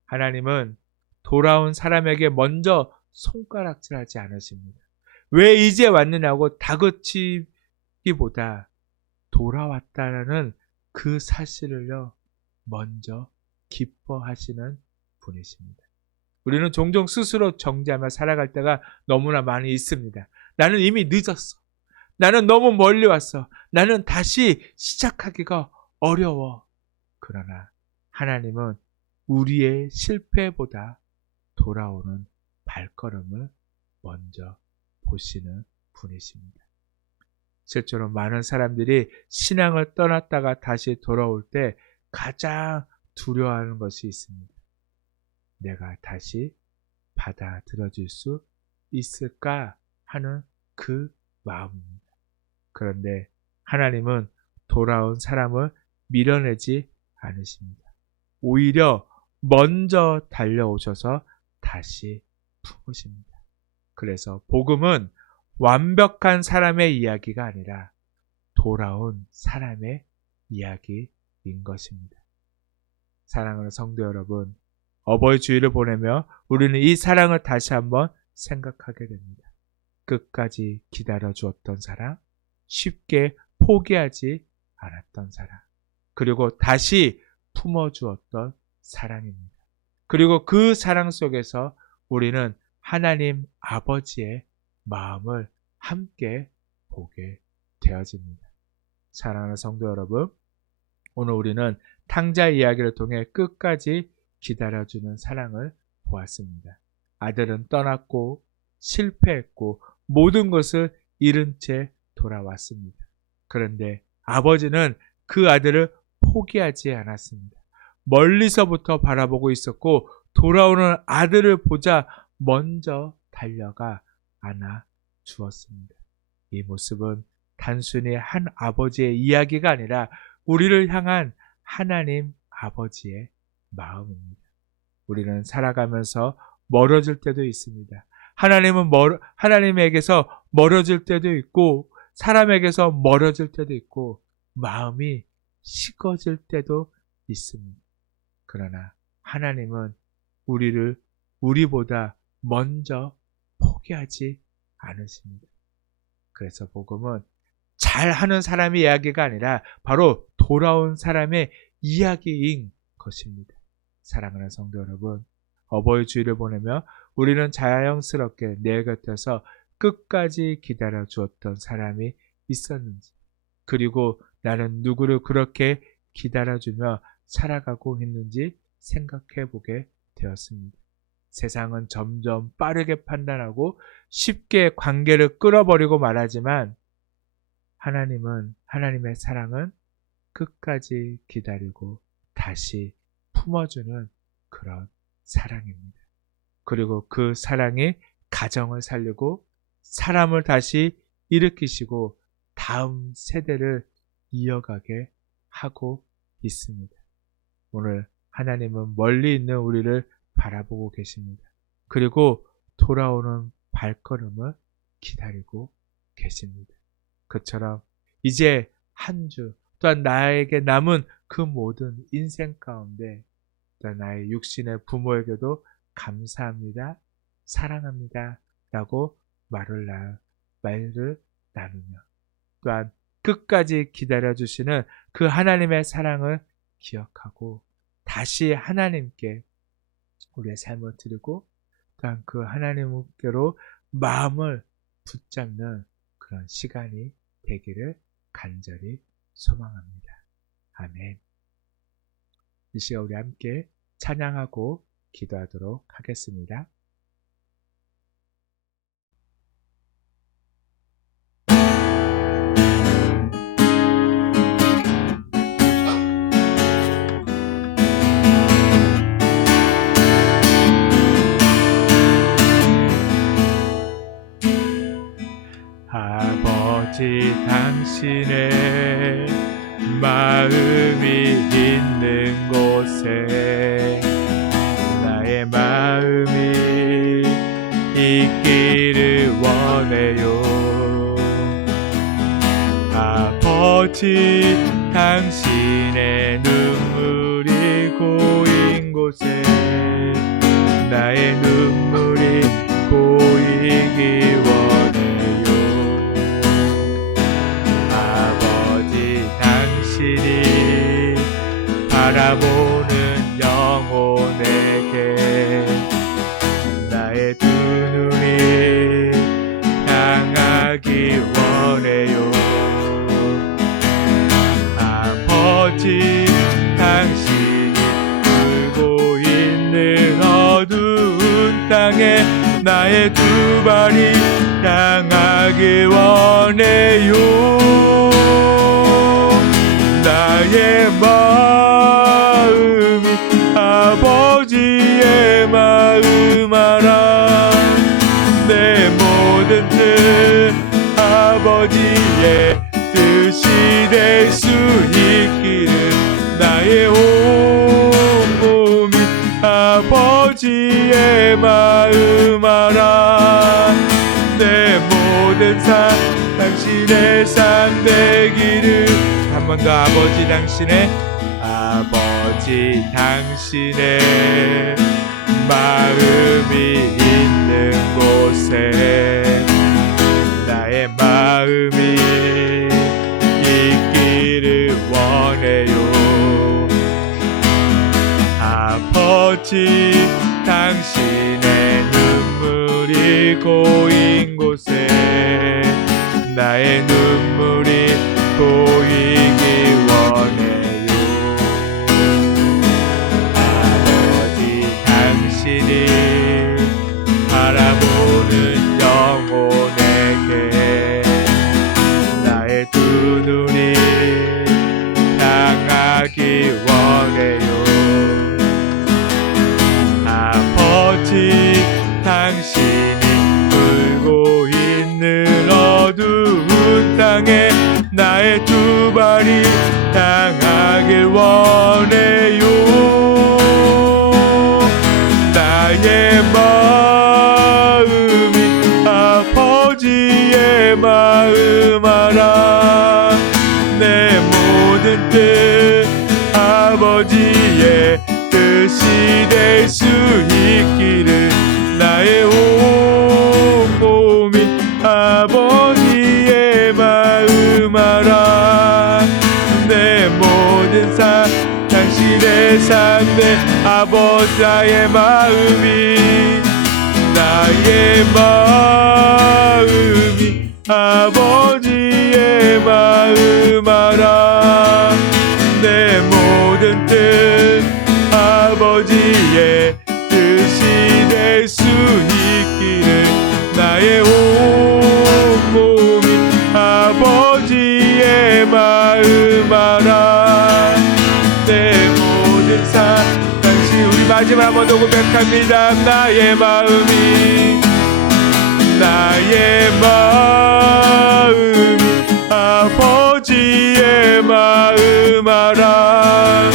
하나님은 돌아온 사람에게 먼저 손가락질하지 않으십니다. 왜 이제 왔느냐고 다그치기보다 돌아왔다는 그 사실을요, 먼저 기뻐하시는 분이십니다. 우리는 종종 스스로 정죄하며 살아갈 때가 너무나 많이 있습니다. 나는 이미 늦었어. 나는 너무 멀리 왔어. 나는 다시 시작하기가 어려워. 그러나 하나님은 우리의 실패보다 돌아오는 발걸음을 먼저 보시는 분이십니다. 실제로 많은 사람들이 신앙을 떠났다가 다시 돌아올 때 가장 두려워하는 것이 있습니다. 내가 다시 받아들여질 수 있을까 하는 그 마음입니다. 그런데 하나님은 돌아온 사람을 밀어내지 않으십니다. 오히려 먼저 달려오셔서 다시 품으십니다. 그래서 복음은 완벽한 사람의 이야기가 아니라 돌아온 사람의 이야기인 것입니다. 사랑하는 성도 여러분, 어버이 주일을 보내며 우리는 이 사랑을 다시 한번 생각하게 됩니다. 끝까지 기다려 주었던 사랑, 쉽게 포기하지 않았던 사랑, 그리고 다시 품어주었던 사랑입니다. 그리고 그 사랑 속에서 우리는 하나님 아버지의 마음을 함께 보게 되어집니다. 사랑하는 성도 여러분, 오늘 우리는 탕자 이야기를 통해 끝까지 기다려주는 사랑을 보았습니다. 아들은 떠났고 실패했고 모든 것을 잃은 채 돌아왔습니다. 그런데 아버지는 그 아들을 포기하지 않았습니다. 멀리서부터 바라보고 있었고 돌아오는 아들을 보자 먼저 달려가 안아 주었습니다. 이 모습은 단순히 한 아버지의 이야기가 아니라 우리를 향한 하나님 아버지의 마음입니다. 우리는 살아가면서 멀어질 때도 있습니다. 하나님에게서 멀어질 때도 있고 사람에게서 멀어질 때도 있고 마음이 식어질 때도 있습니다. 그러나 하나님은 우리보다 먼저 포기하지 않으십니다. 그래서 복음은 잘하는 사람의 이야기가 아니라 바로 돌아온 사람의 이야기인 것입니다. 사랑하는 성도 여러분, 어버이 주일을 보내며 우리는 자연스럽게 내 곁에서 끝까지 기다려 주었던 사람이 있었는지, 그리고 나는 누구를 그렇게 기다려주며 살아가고 있는지 생각해 보게 되었습니다. 세상은 점점 빠르게 판단하고 쉽게 관계를 끌어버리고 말하지만 하나님의 사랑은 끝까지 기다리고 다시 품어주는 그런 사랑입니다. 그리고 그 사랑이 가정을 살리고 사람을 다시 일으키시고 다음 세대를 이어가게 하고 있습니다. 오늘 하나님은 멀리 있는 우리를 바라보고 계십니다. 그리고 돌아오는 발걸음을 기다리고 계십니다. 그처럼 이제 한 주 또한 나에게 남은 그 모든 인생 가운데 또한 나의 육신의 부모에게도 감사합니다, 사랑합니다 라고 말을 나누며 또한 끝까지 기다려주시는 그 하나님의 사랑을 기억하고 다시 하나님께 우리의 삶을 드리고 또한 그 하나님께로 마음을 붙잡는 그런 시간이 되기를 간절히 소망합니다. 아멘. 이 시간 우리 함께 찬양하고 기도하도록 하겠습니다. 아버지 당신의 마음이 있는 곳에 나의 마음이 있기를 원해요. 아버지 당신의 눈물이 고인 곳에 나의 눈물이 고이기 원해요. 아버지 당신이 바라보는 영혼에게 나의 두 눈이 향하기 원해요. 아버지 당신이 울고 있는 어두운 땅에 나의 두 발이 향하기 원해요. 나의 마음이 아버지의 마음 알아. 내 모든 뜻 아버지의 뜻이 될 수 있기를 나의 온 몸이 아버지의 마음 알아. 내 모든 삶 당신의 삶 되기를. 한 번 더 아버지 당신의 마음이 있는 곳에 나의 마음이 있기를 원해요. 아버지 당신의 눈물이 고인 곳에 나의 눈물이 고이기 원해요. 아버지 당신이 바라보는 영혼에게 나의 두 눈이 향하기 원해요. 아버지 당신이 울고 있는 어두운 땅에 나의 두 발이 향하길 원해요. 나의 마음이 아버지의 마음 알아. 내 모든 뜻 아버지의 뜻이 될 수 있기를 나의 온 몸이 아버지의 마음 알아. 내 모든 삶 당신의 삶에 아버지의 마음이 나의 마음이 아버지의 마음 알아. 내 모든 뜻 아버지의 뜻이 될 수 있기를 나의 온 몸이 아버지의 마음 알아. 내 모든 삶 당신 우리 마지막 한 번 더 고백합니다. 나의 마음이 아버지의 마음 알아.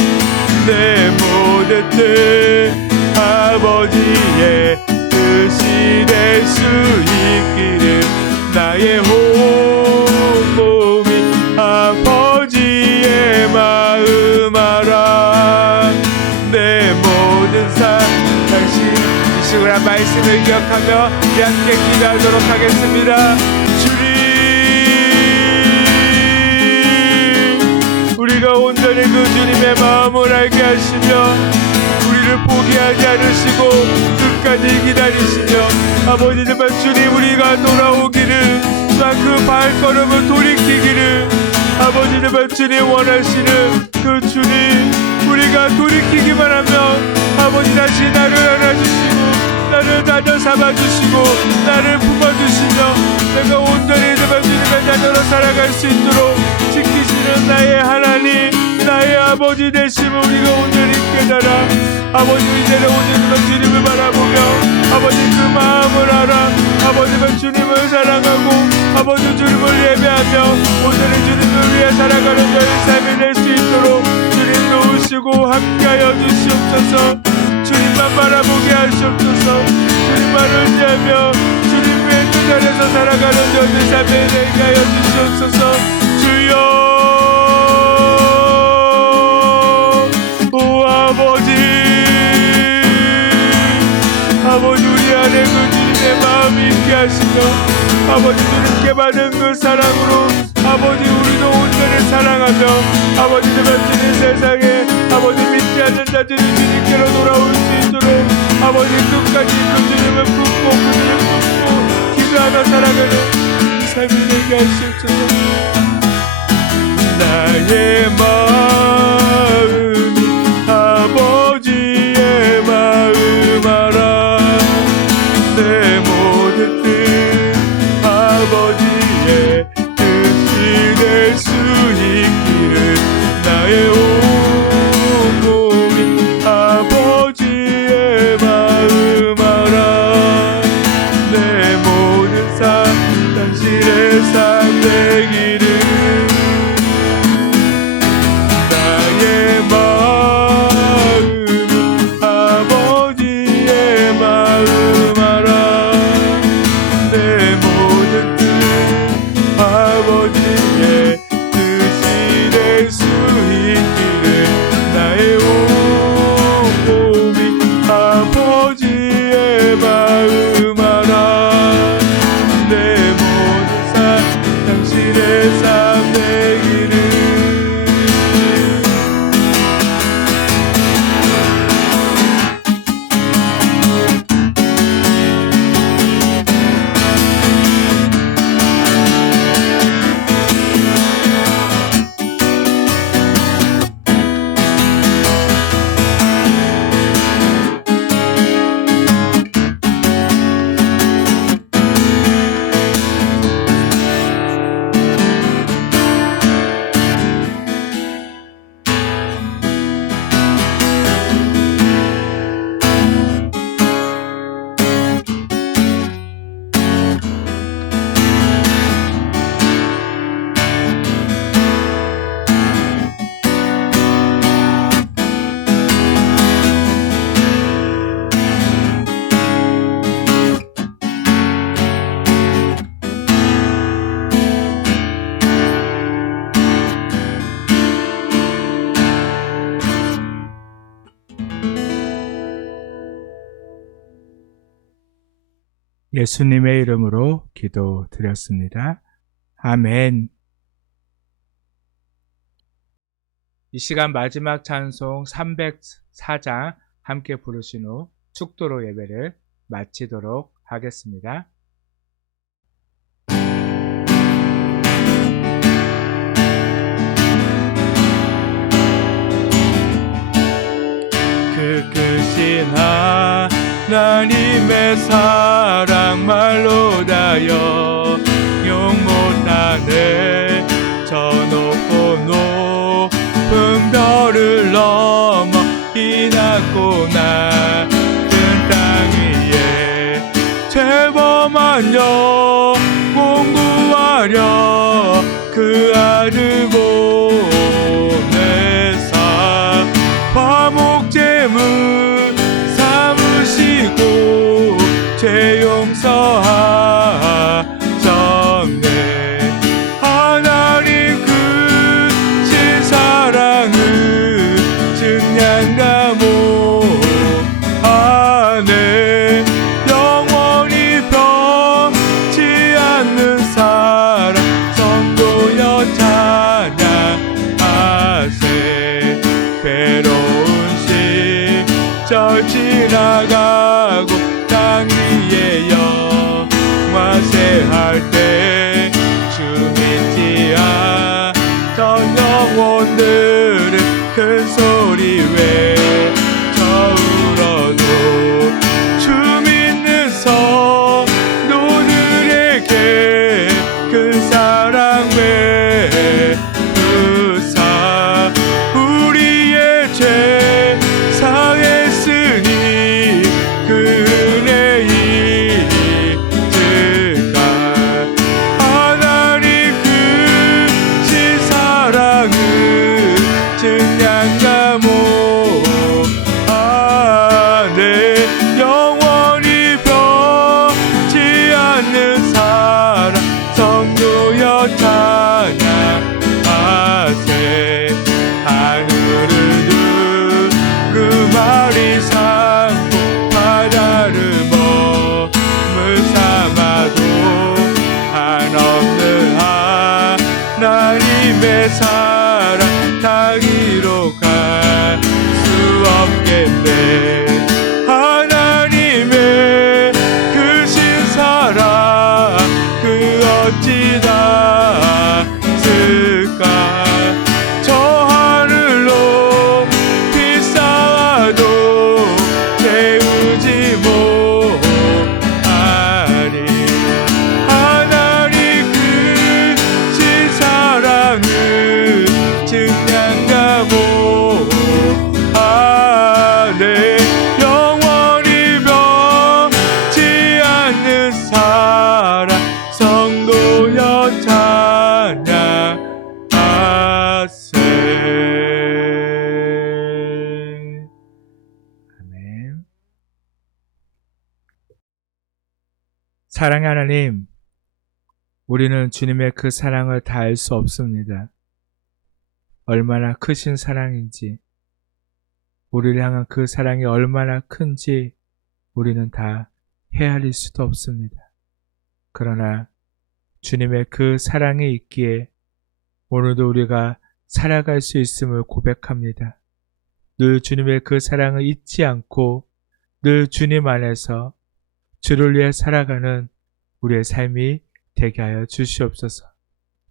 내 모든 뜻 아버지의 뜻이 될 수 있기를 생각하며 우리 함께 기도하도록 하겠습니다. 주님, 우리가 온전히 그 주님의 마음을 알게 하시며 우리를 포기하지 않으시고 끝까지 기다리시며 아버지 정말 주님 우리가 돌아오기를 또한 그 발걸음을 돌이키기를 아버지 정말 주님 원하시는 그 주님 우리가 돌이키기만 하면 아버지 다시 나를 안아주시고 나를 다져 삼아주시고 나를 품어주시며 내가 온전히 정말 주님의 자녀로 살아갈 수 있도록 지키시는 나의 하나님 나의 아버지 되심을 우리가 온전히 깨달아 아버지 이제는 오늘 주님을 바라보며 아버지 그 마음을 알아 아버지는 주님을 사랑하고 아버지 주님을 예배하며 온전히 주님을 위해 살아가는 저희 삶이 될 수 있도록 주님 도우시고 함께하여 주시옵소서. 주님만 바라보게 하시옵소서. 주님만 의지하며 주님 위에 그 자리에서 살아가는 저희 삶에 되게 하여 주시옵소서. 주여 오 아버지 아버지 우리 안에 그 주님의 마음이 있게 하시며 아버지 주님께 받은 그 사랑으로 아버지 우리도 온전히 사랑하며 아버지 주님 세상에 아버지 믿지 않는 자들이 주님께로 돌아올 수 있도록 아버지 끝까지 그 주님을 품고 그 주님을 품고 기도하며 살아가는 이 삶이 되게 하시옵소서. 나의 마음이 아버지의 마음 알아 내 모든 뜻 아버지의 뜻이 될 수 있기를 나의 온 몸이 아버지의 마음 알아 내 모든 삶 당신의 삶 되기를 나의 마음이 아버지의 마음 알아 내 모든 뜻 아버지의 뜻이 될 수 있기를 나의 온 몸이 아버지의 마음 알아 내 모든 삶 당신의 삶 되기를 예수님의 이름으로 기도드렸습니다. 아멘. 이 시간 마지막 찬송 304장 함께 부르신 후 축도로 예배를 마치도록 하겠습니다. 그 크신 하나님의 사랑 말로 다여 용 못하네 저 높고 높은 별을 넘어 이 낮고 낮은 땅 위에 죄범한 영혼 구하려 그 아들 보내사 화목제물 삼으시고 죄 용서하셨네. 하나님 크신 사랑을 증량가 못하네. 영원히 사랑의 하나님, 우리는 주님의 그 사랑을 다 알 수 없습니다. 얼마나 크신 사랑인지, 우리를 향한 그 사랑이 얼마나 큰지 우리는 다 헤아릴 수도 없습니다. 그러나 주님의 그 사랑이 있기에 오늘도 우리가 살아갈 수 있음을 고백합니다. 늘 주님의 그 사랑을 잊지 않고 늘 주님 안에서 주를 위해 살아가는 우리의 삶이 되게 하여 주시옵소서.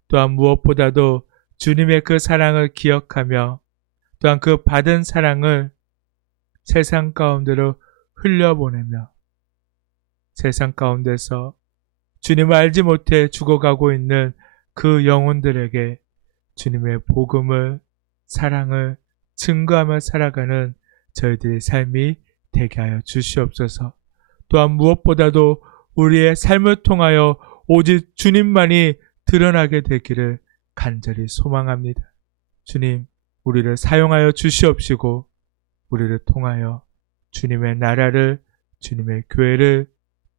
또한 무엇보다도 주님의 그 사랑을 기억하며 또한 그 받은 사랑을 세상 가운데로 흘려보내며 세상 가운데서 주님을 알지 못해 죽어가고 있는 그 영혼들에게 주님의 복음을, 사랑을 증거하며 살아가는 저희들의 삶이 되게 하여 주시옵소서. 또한 무엇보다도 우리의 삶을 통하여 오직 주님만이 드러나게 되기를 간절히 소망합니다. 주님, 우리를 사용하여 주시옵시고 우리를 통하여 주님의 나라를, 주님의 교회를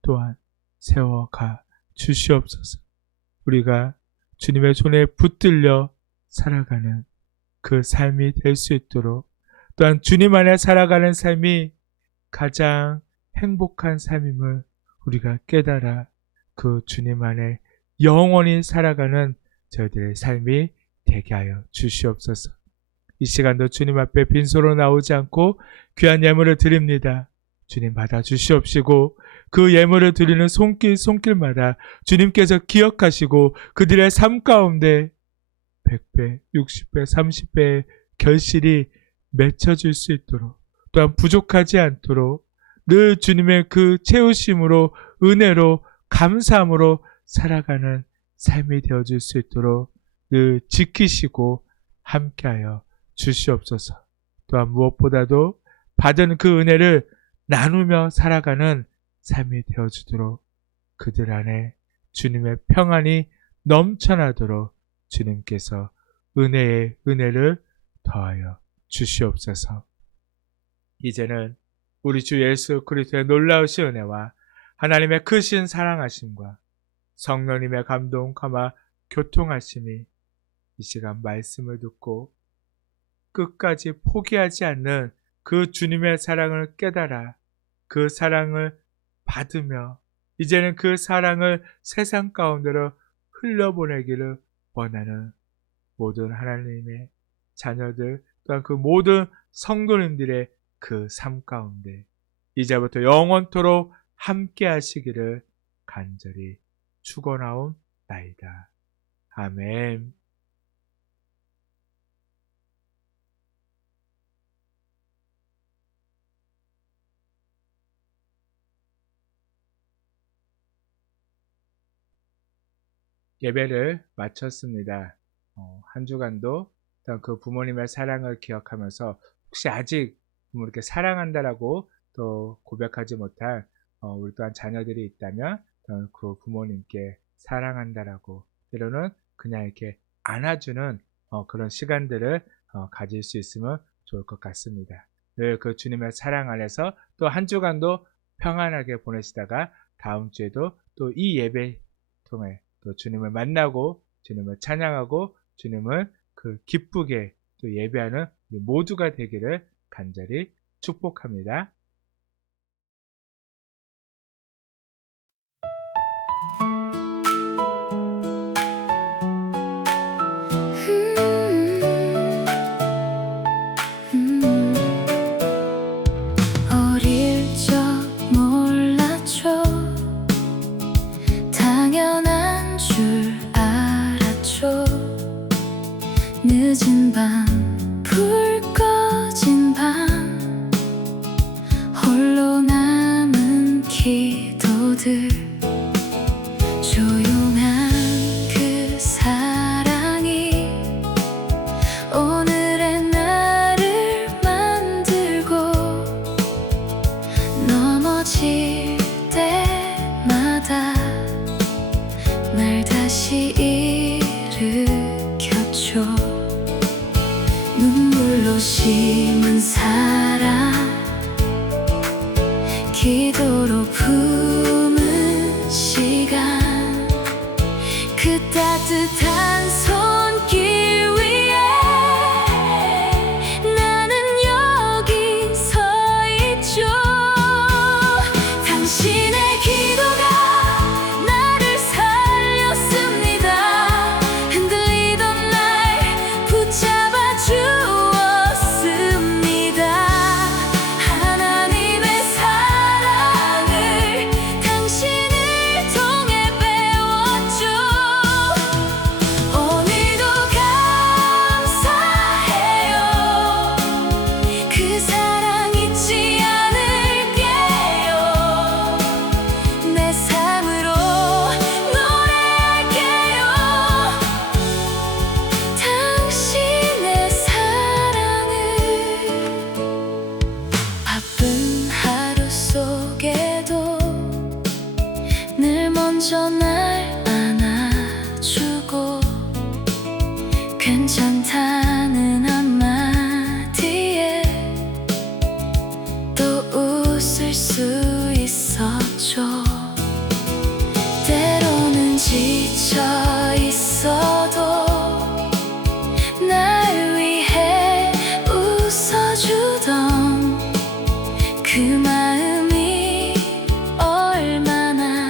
또한 세워가 주시옵소서. 우리가 주님의 손에 붙들려 살아가는 그 삶이 될 수 있도록, 또한 주님 안에 살아가는 삶이 가장 행복한 삶임을 우리가 깨달아 그 주님 안에 영원히 살아가는 저희들의 삶이 되게 하여 주시옵소서. 이 시간도 주님 앞에 빈소로 나오지 않고 귀한 예물을 드립니다. 주님 받아 주시옵시고 그 예물을 드리는 손길마다 주님께서 기억하시고 그들의 삶 가운데 100배, 60배, 30배의 결실이 맺혀질 수 있도록, 또한 부족하지 않도록 늘 주님의 그 채우심으로, 은혜로, 감사함으로 살아가는 삶이 되어질 수 있도록 늘 지키시고 함께하여 주시옵소서. 또한 무엇보다도 받은 그 은혜를 나누며 살아가는 삶이 되어주도록 그들 안에 주님의 평안이 넘쳐나도록 주님께서 은혜의 은혜를 더하여 주시옵소서. 이제는 우리 주 예수 그리스도의 놀라우신 은혜와 하나님의 크신 사랑하심과 성령님의 감동, 감화, 교통하심이 이 시간 말씀을 듣고 끝까지 포기하지 않는 그 주님의 사랑을 깨달아 그 사랑을 받으며 이제는 그 사랑을 세상 가운데로 흘려보내기를 원하는 모든 하나님의 자녀들, 또한 그 모든 성도님들의 그 삶 가운데 이제부터 영원토록 함께 하시기를 간절히 축원하옵나이다. 아멘. 예배를 마쳤습니다. 한 주간도 그 부모님의 사랑을 기억하면서 혹시 아직 부모님께 사랑한다라고 또 고백하지 못한 우리 또한 자녀들이 있다면 그 부모님께 사랑한다라고 때로는 그냥 이렇게 안아주는 그런 시간들을 가질 수 있으면 좋을 것 같습니다. 늘 그 주님의 사랑 안에서 또 한 주간도 평안하게 보내시다가 다음 주에도 또 이 예배 통해 또 주님을 만나고 주님을 찬양하고 주님을 그 기쁘게 또 예배하는 우리 모두가 되기를 간절히 축복합니다. 어릴 적 몰랐죠. 당연한 줄 알았죠. 늦은 밤, 불 꺼진 밤, 홀로 남은 기도들, 조용한 그 사랑이 오늘의 나를 만들고 넘어질 때마다 날 다시 일으켰죠. 눈물로 심은 사랑, 기도로 품은 시 늘 먼저 날 안아주고 괜찮다는 한마디에 또 웃을 수 있었죠. 때로는 지쳐 있어도 날 위해 웃어주던 그 마음이 얼마나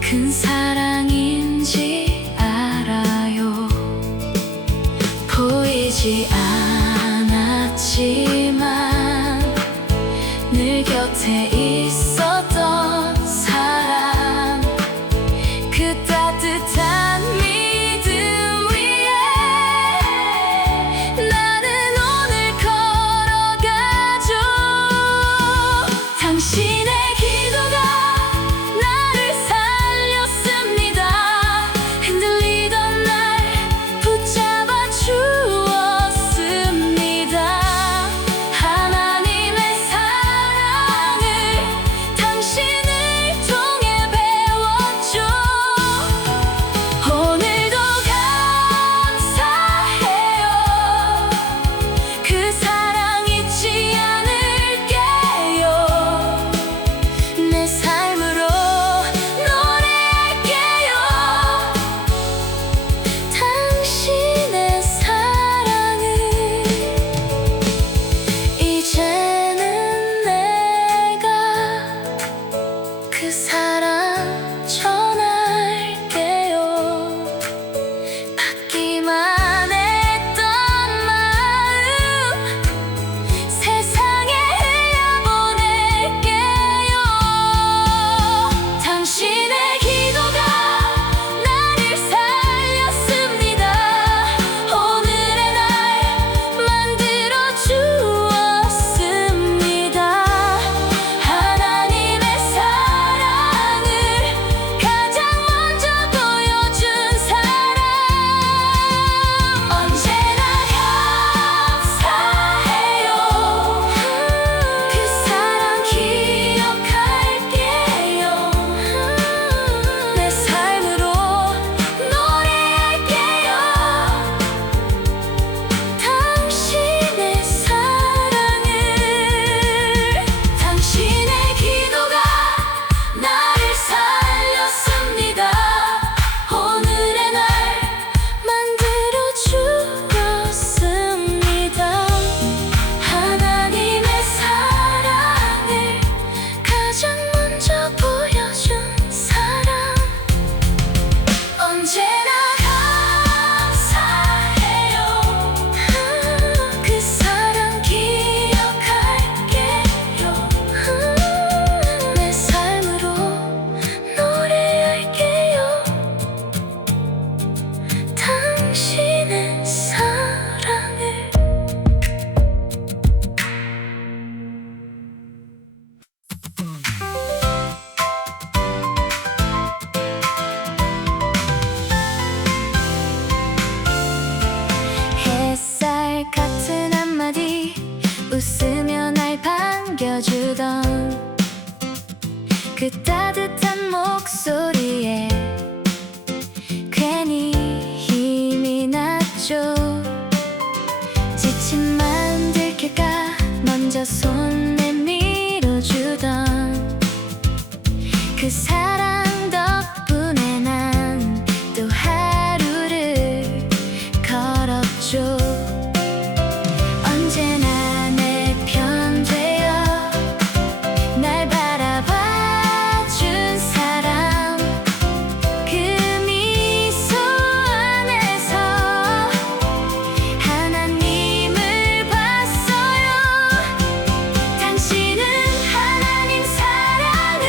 큰 사랑인지 알아요. 보이지 않았지만 늘 곁에 있었던 사람, 그 따뜻한 믿음 위에 나는 오늘 걸어가죠. 당신의 기도가 나를 살렸습니다. 흔들리던 날 붙잡아 주었습니다. 하나님의 사랑을 당신을 통해 배웠죠. 오늘도 감사해요. 그 사랑 잊지 않을게요. 내 삶으로 노래할게요. 당신의 사랑을 이제는 내가 그 사랑 전할게요. 받기만 했던 마음 세상에 흘려보낼게요. 당신의 기도가 나를 살렸습니다. 오늘의 날 만들어 주었습니다. 하나님의 사랑을 가장 먼저 보여준 사람, 언제나 감사해요. 그 사랑 기억할게요. 내 삶으로 노래할게요. 당신의 사랑을. 당신의 기도가 나를 살렸습니다. 오늘의 날 만들어 주었습니다. 하나님의 사랑을 가장 먼저 보여준 사람, 언제나 감사해요. 그 사랑 기억할게요. 내 삶으로 노래할게요. 당신의 사랑을. 햇살 같은 한마디 웃으며 날 반겨주던 그 따뜻한 목소리에 괜히 힘이 났죠. 지친 마음 들킬까 먼저 손 내밀어주던 그 사랑 덕분에 난 또 하루를 걸었죠. 언제나 내 편 되어 날 바라봐 준 사람, 그 미소 안에서 하나님을 봤어요. 당신은 하나님 사랑을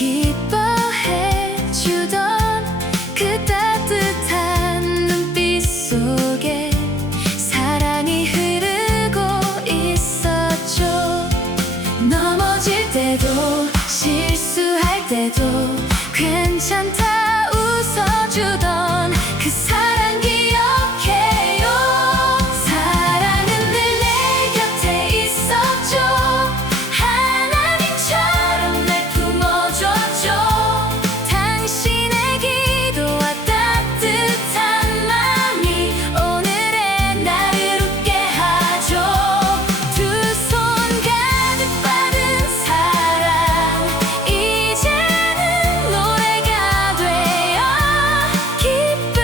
기뻐해 주던 그 따뜻한 눈빛 속에 사랑이 흐르고 있었죠. 넘어질 때도 실수할 때도 괜찮다 웃어주던 그 사랑 기억해요. 사랑은 늘 내 곁에 있었죠. 하나님처럼 날 품어줬죠. 당신의 기도와 따뜻한 마음이 오늘의 나를 웃게 하죠. 두 손 가득 받은 사랑 이제는 노래가 되어 기쁜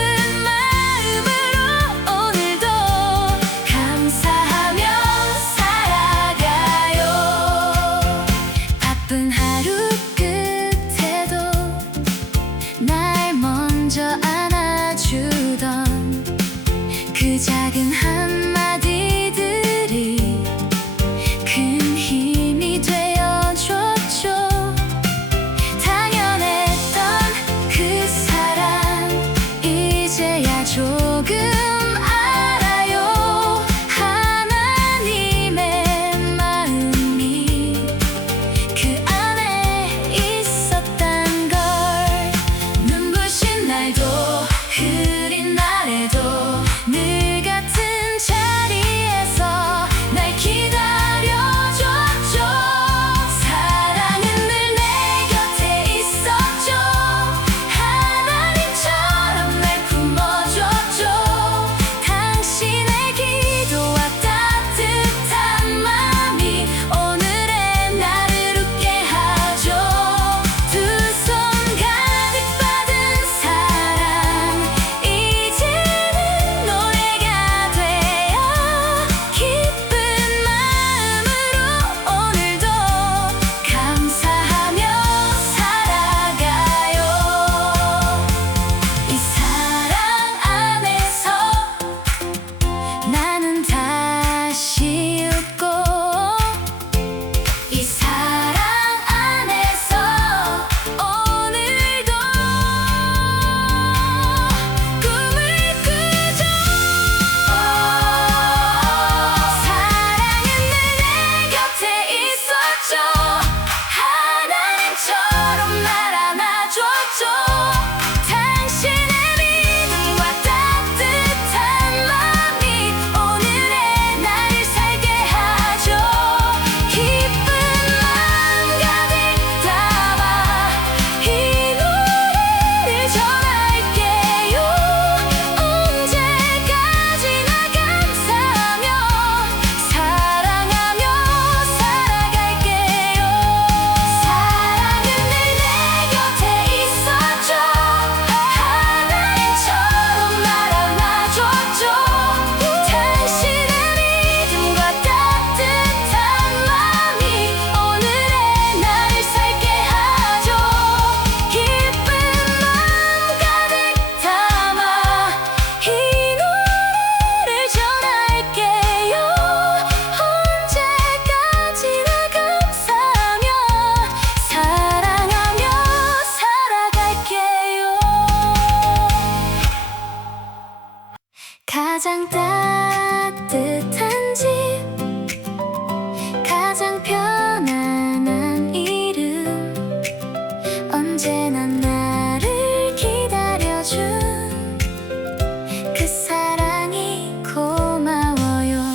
마음으로 오늘도 감사하며 살아가요. 바쁜 하루 끝에도 날 먼저 안아주던 그 작은 한마디들이 큰 힘이 되어줬죠. 당연했던 그 사랑 이제야 조금 알아요. 하나님의 마음이 그 안에 있었단 걸. 눈부신 날도 흐린 날에도 늘 같은 자리에서 날 기다려줬죠. 사랑은 늘 내 곁에 있었죠. 하나님처럼 날 품어줬죠. 당신의 기도와 따뜻한 마음이 오늘의 나를 웃게 하죠. 두 손 가득 받은 사랑 이제는 노래가 되어 기쁜 마음으로 오늘도 감사하며 살아가요. 이 사랑 안에서 나는 다시 웃고 이 사랑 안에서 오늘도 꿈을 꾸죠. 사랑은 늘 내 곁에 있었죠. 하나님처럼 날 안아줬죠. 당신의 믿음과 따뜻한 마음이 오늘의 나를 살게 하죠. 기쁜 마음 가득 담아 이 노래를 전할게요. 언제까지나 감사하며 사랑하며 살아갈게요. 사랑은 늘 내 곁에 있었죠. 하나님처럼 날 안아줬죠. 당신의 믿음과 따뜻한 마음이 오늘의 나를 살게 하죠. 기쁜 마음 가득 담아 이 노래를 전할게요. 언제까지나 감사하며 사랑하며 살아갈게요. 가장 따뜻한 집, 가장 편안한 이름, 언제나 나를 기다려준 그 사랑이 고마워요.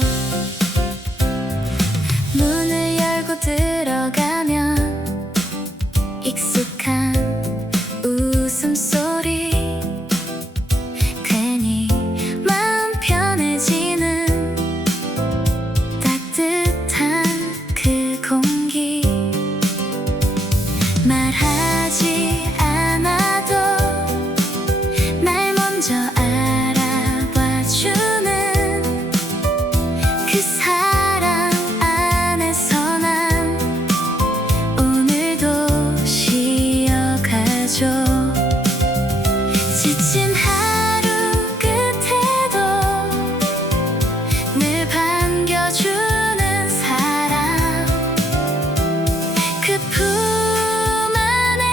문을 열고 들어가면 익숙한 웃음소리, 괜히 마음 편해지는 따뜻한 그 공기. 말하지 않아도 날 먼저 알아봐주는 그 사랑 안에서 난 오늘도 쉬어가죠. 지친 하루 끝에도 늘 반겨주는 사랑, 그 품 안에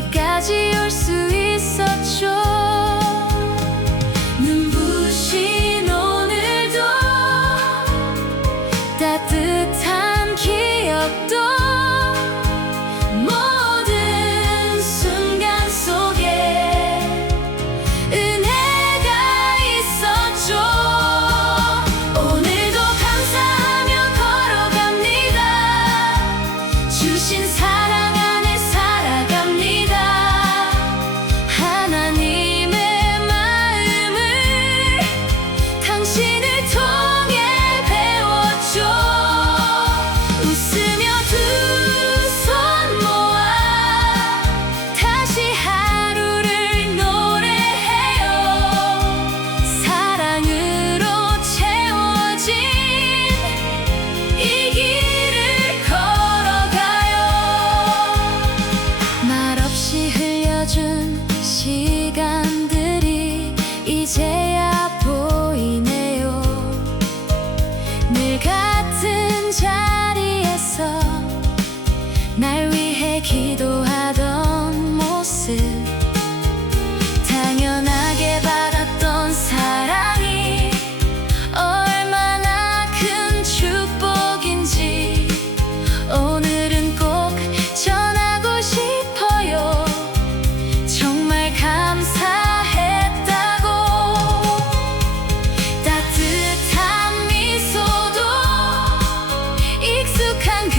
여기까지 올 수 있었죠. 눈부신 오늘도 따뜻한 기억도 모든 순간 속에 은혜가 있었죠. 오늘도 감사하며 걸어갑니다. 주신 사랑 안에 살아갑니다. 하나님의 마음을 당신을 통해 배웠죠. 웃으며 두 손 모아 다시 하루를 노래해요. 사랑으로 채워진 이 길을 걸어가요. 말없이 흘려준 시간들이 이제야 보이네요. 늘 같은 자리에서 날 위해 기도하던 모습, 당연하게 받았던 사랑이 얼마나 큰 축복인지 오늘은 꼭 전하고 싶어요. 정말 감사했다고. 따뜻한 미소도 익숙한 그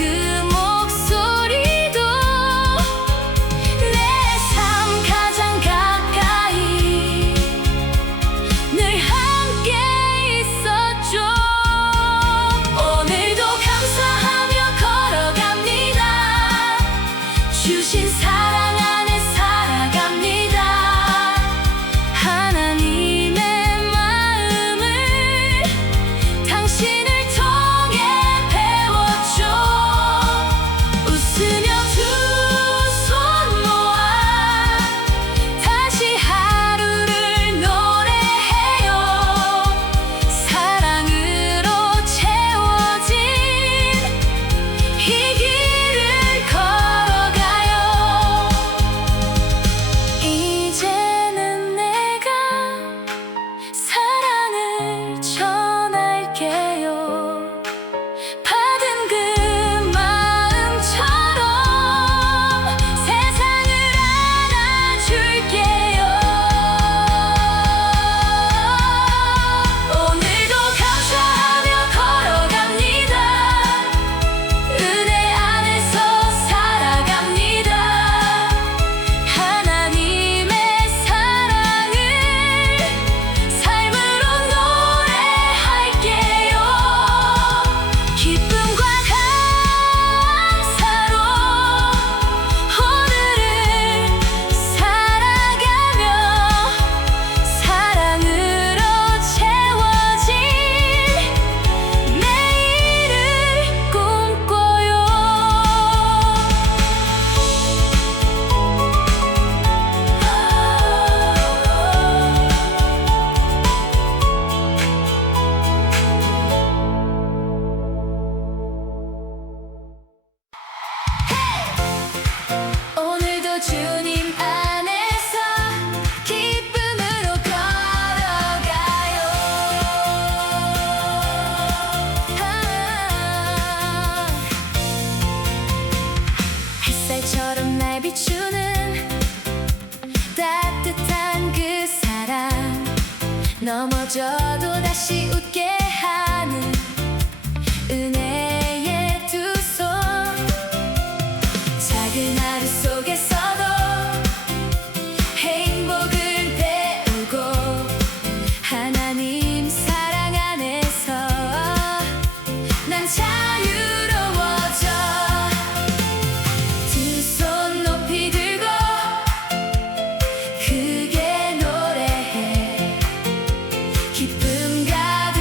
목소리도 내 삶 가장 가까이 늘 함께 있었죠. 오늘도 감사하며 걸어갑니다. 주신 사랑 안에 살아갑니다. 하나님의 마음을 당신을 통해 배웠죠. 웃으며 두 손 모아 다시 하루를 노래해요. 사랑으로 채워진 이 길을 걸어가요. 이제는 내가 사랑을 전할게요. 받은 그 마음처럼 세상을 안아줄게요. 오늘도 감사하며 걸어갑니다. 은혜 안에서 살아갑니다. 하나님의 사랑을 삶으로 노래할게요. 기쁨과 감사로 오늘을 살아가며 사랑으로 채워진 내일을 꿈꿔요. 오늘도 주님 안에서 기쁨으로 걸어가요. 햇살처럼 날 비추는 따뜻한 그 사랑, 넘어져도 다시 웃게 하는 은혜의 두 손, 작은 하루 속에서도 행복을 배우고 하나님 사랑 안에서 난 자유로워져. 두 손 높이 들고 크게 노래해. 기쁨 가득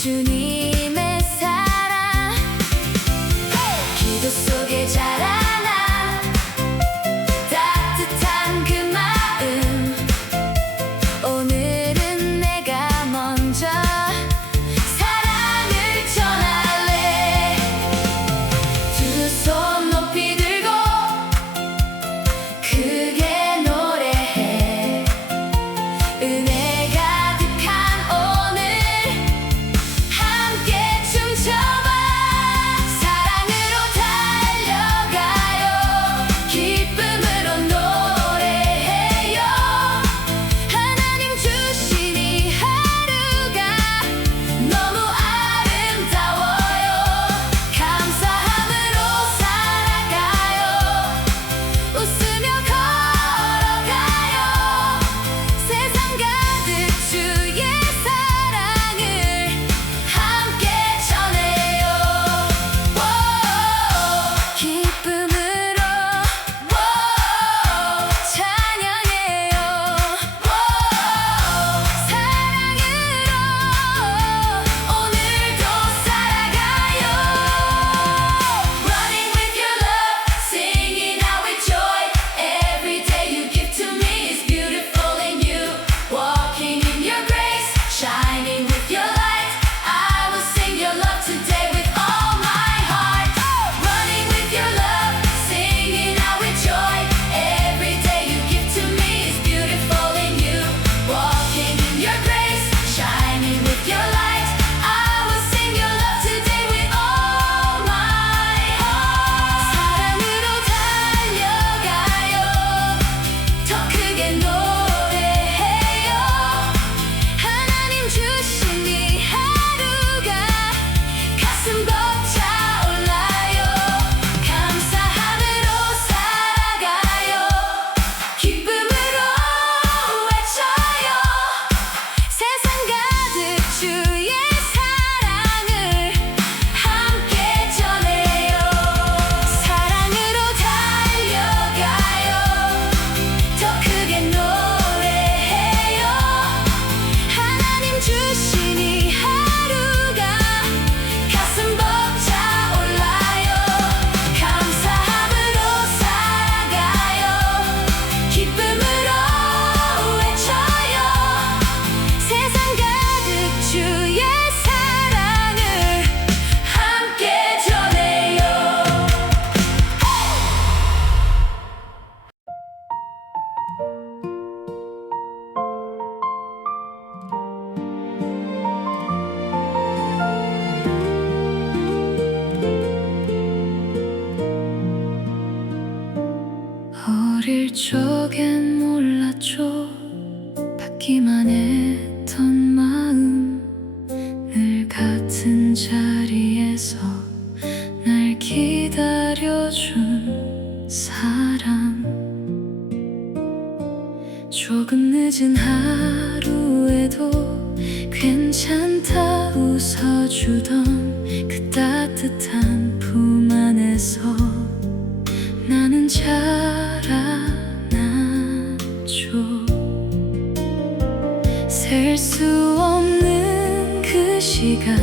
주님의 사랑 기도 속에 자라나 따뜻한 그 마음 오늘은 내가 먼저 사랑을 전할래 두 손 높이 들고 크게 노래해 은혜 가득한 오늘 함께 춤춰봐 사랑으로 달려가요 기쁨으로 노래해요 하나님 주신 이 하루가 너무 아름다워요 감사함으로 살아가요 웃으며 걸어가요 세상 가득 주의 사랑을 함께 전해요 기쁨으로 찬양해요 사랑으로 오늘도 살아가요 Running with your love, singing out with joy Every day you give to me is beautiful in you Walking in your grace, shining with your light I will sing your love today with all my heart Running with your love, singing out with joy Every day you give to me is beautiful in you Walking in your grace, shining with your light I will sing your love today with all my heart 사랑으로 달려가요 더 크게 노래해요 하나님 주신 이 하루가 가슴 벅차올라요 감사함으로 살아가요 기쁨으로 외쳐요 세상 가득 주의 사랑을 함께 전해요 사랑으로 달려가요 더 크게 노래해요 하나님 주신 이 하루가 가슴 벅차올라요 감사함으로 살아가요 기쁨으로 외쳐요 세상 가득 주의 사랑을 함께 전해요 어릴 적엔 몰랐죠 받기만 했던 마음 늘 같은 자리에서 날 기다려준 사람 조금 늦은 하루에도 괜찮다 웃어주던 그 따뜻한 품 안에서 나는 자라났죠 셀 수 없는 그 시간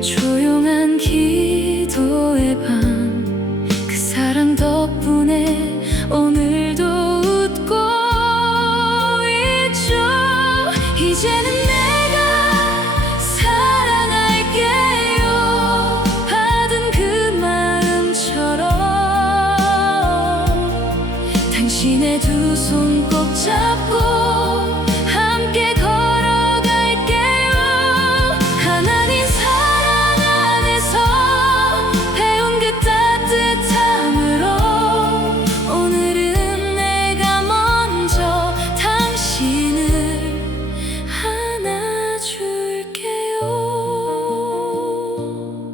조용한 기도의 밤 그 사랑 덕분에 오늘도 웃고 있죠 이제는 내가 사랑할게요 받은 그 마음처럼 당신의 두 손 꼭 잡고 함께 걸어갈게요 하나님 사랑 안에서 배운 그 따뜻함으로 오늘은 내가 먼저 당신을 안아줄게요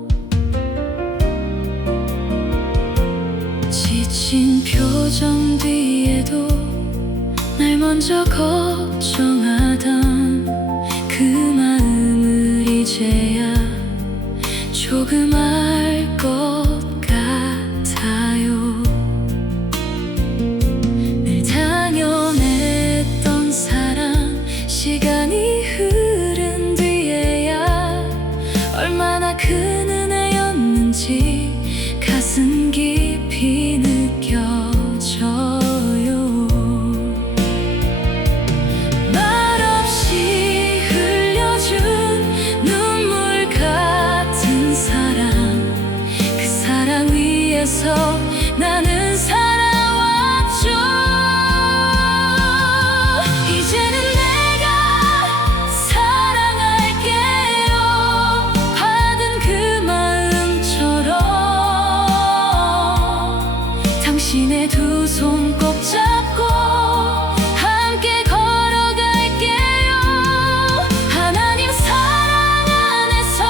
지친 표정 뒤에도 날 먼저 걱정하던 그 마음을 이제야 조금 알 것 같아요 늘 당연했던 사랑 시간이 흐른 뒤에야 큰 은혜였는지 가슴 깊이 느껴져요. 말없이 흘려준 눈물 같은 사랑, 그 사랑 위에서 나는 살아왔죠. 이제는 내가 사랑할게요. 받은 그 마음처럼 당신의 두 손 꼭 잡고 함께 걸어갈게요. 하나님 사랑 안에서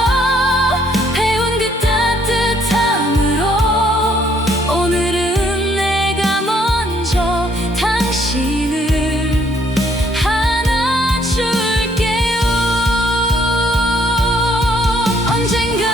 배운 그 따뜻함으로 오늘은 내가 먼저 당신을 안아줄게요. 언젠가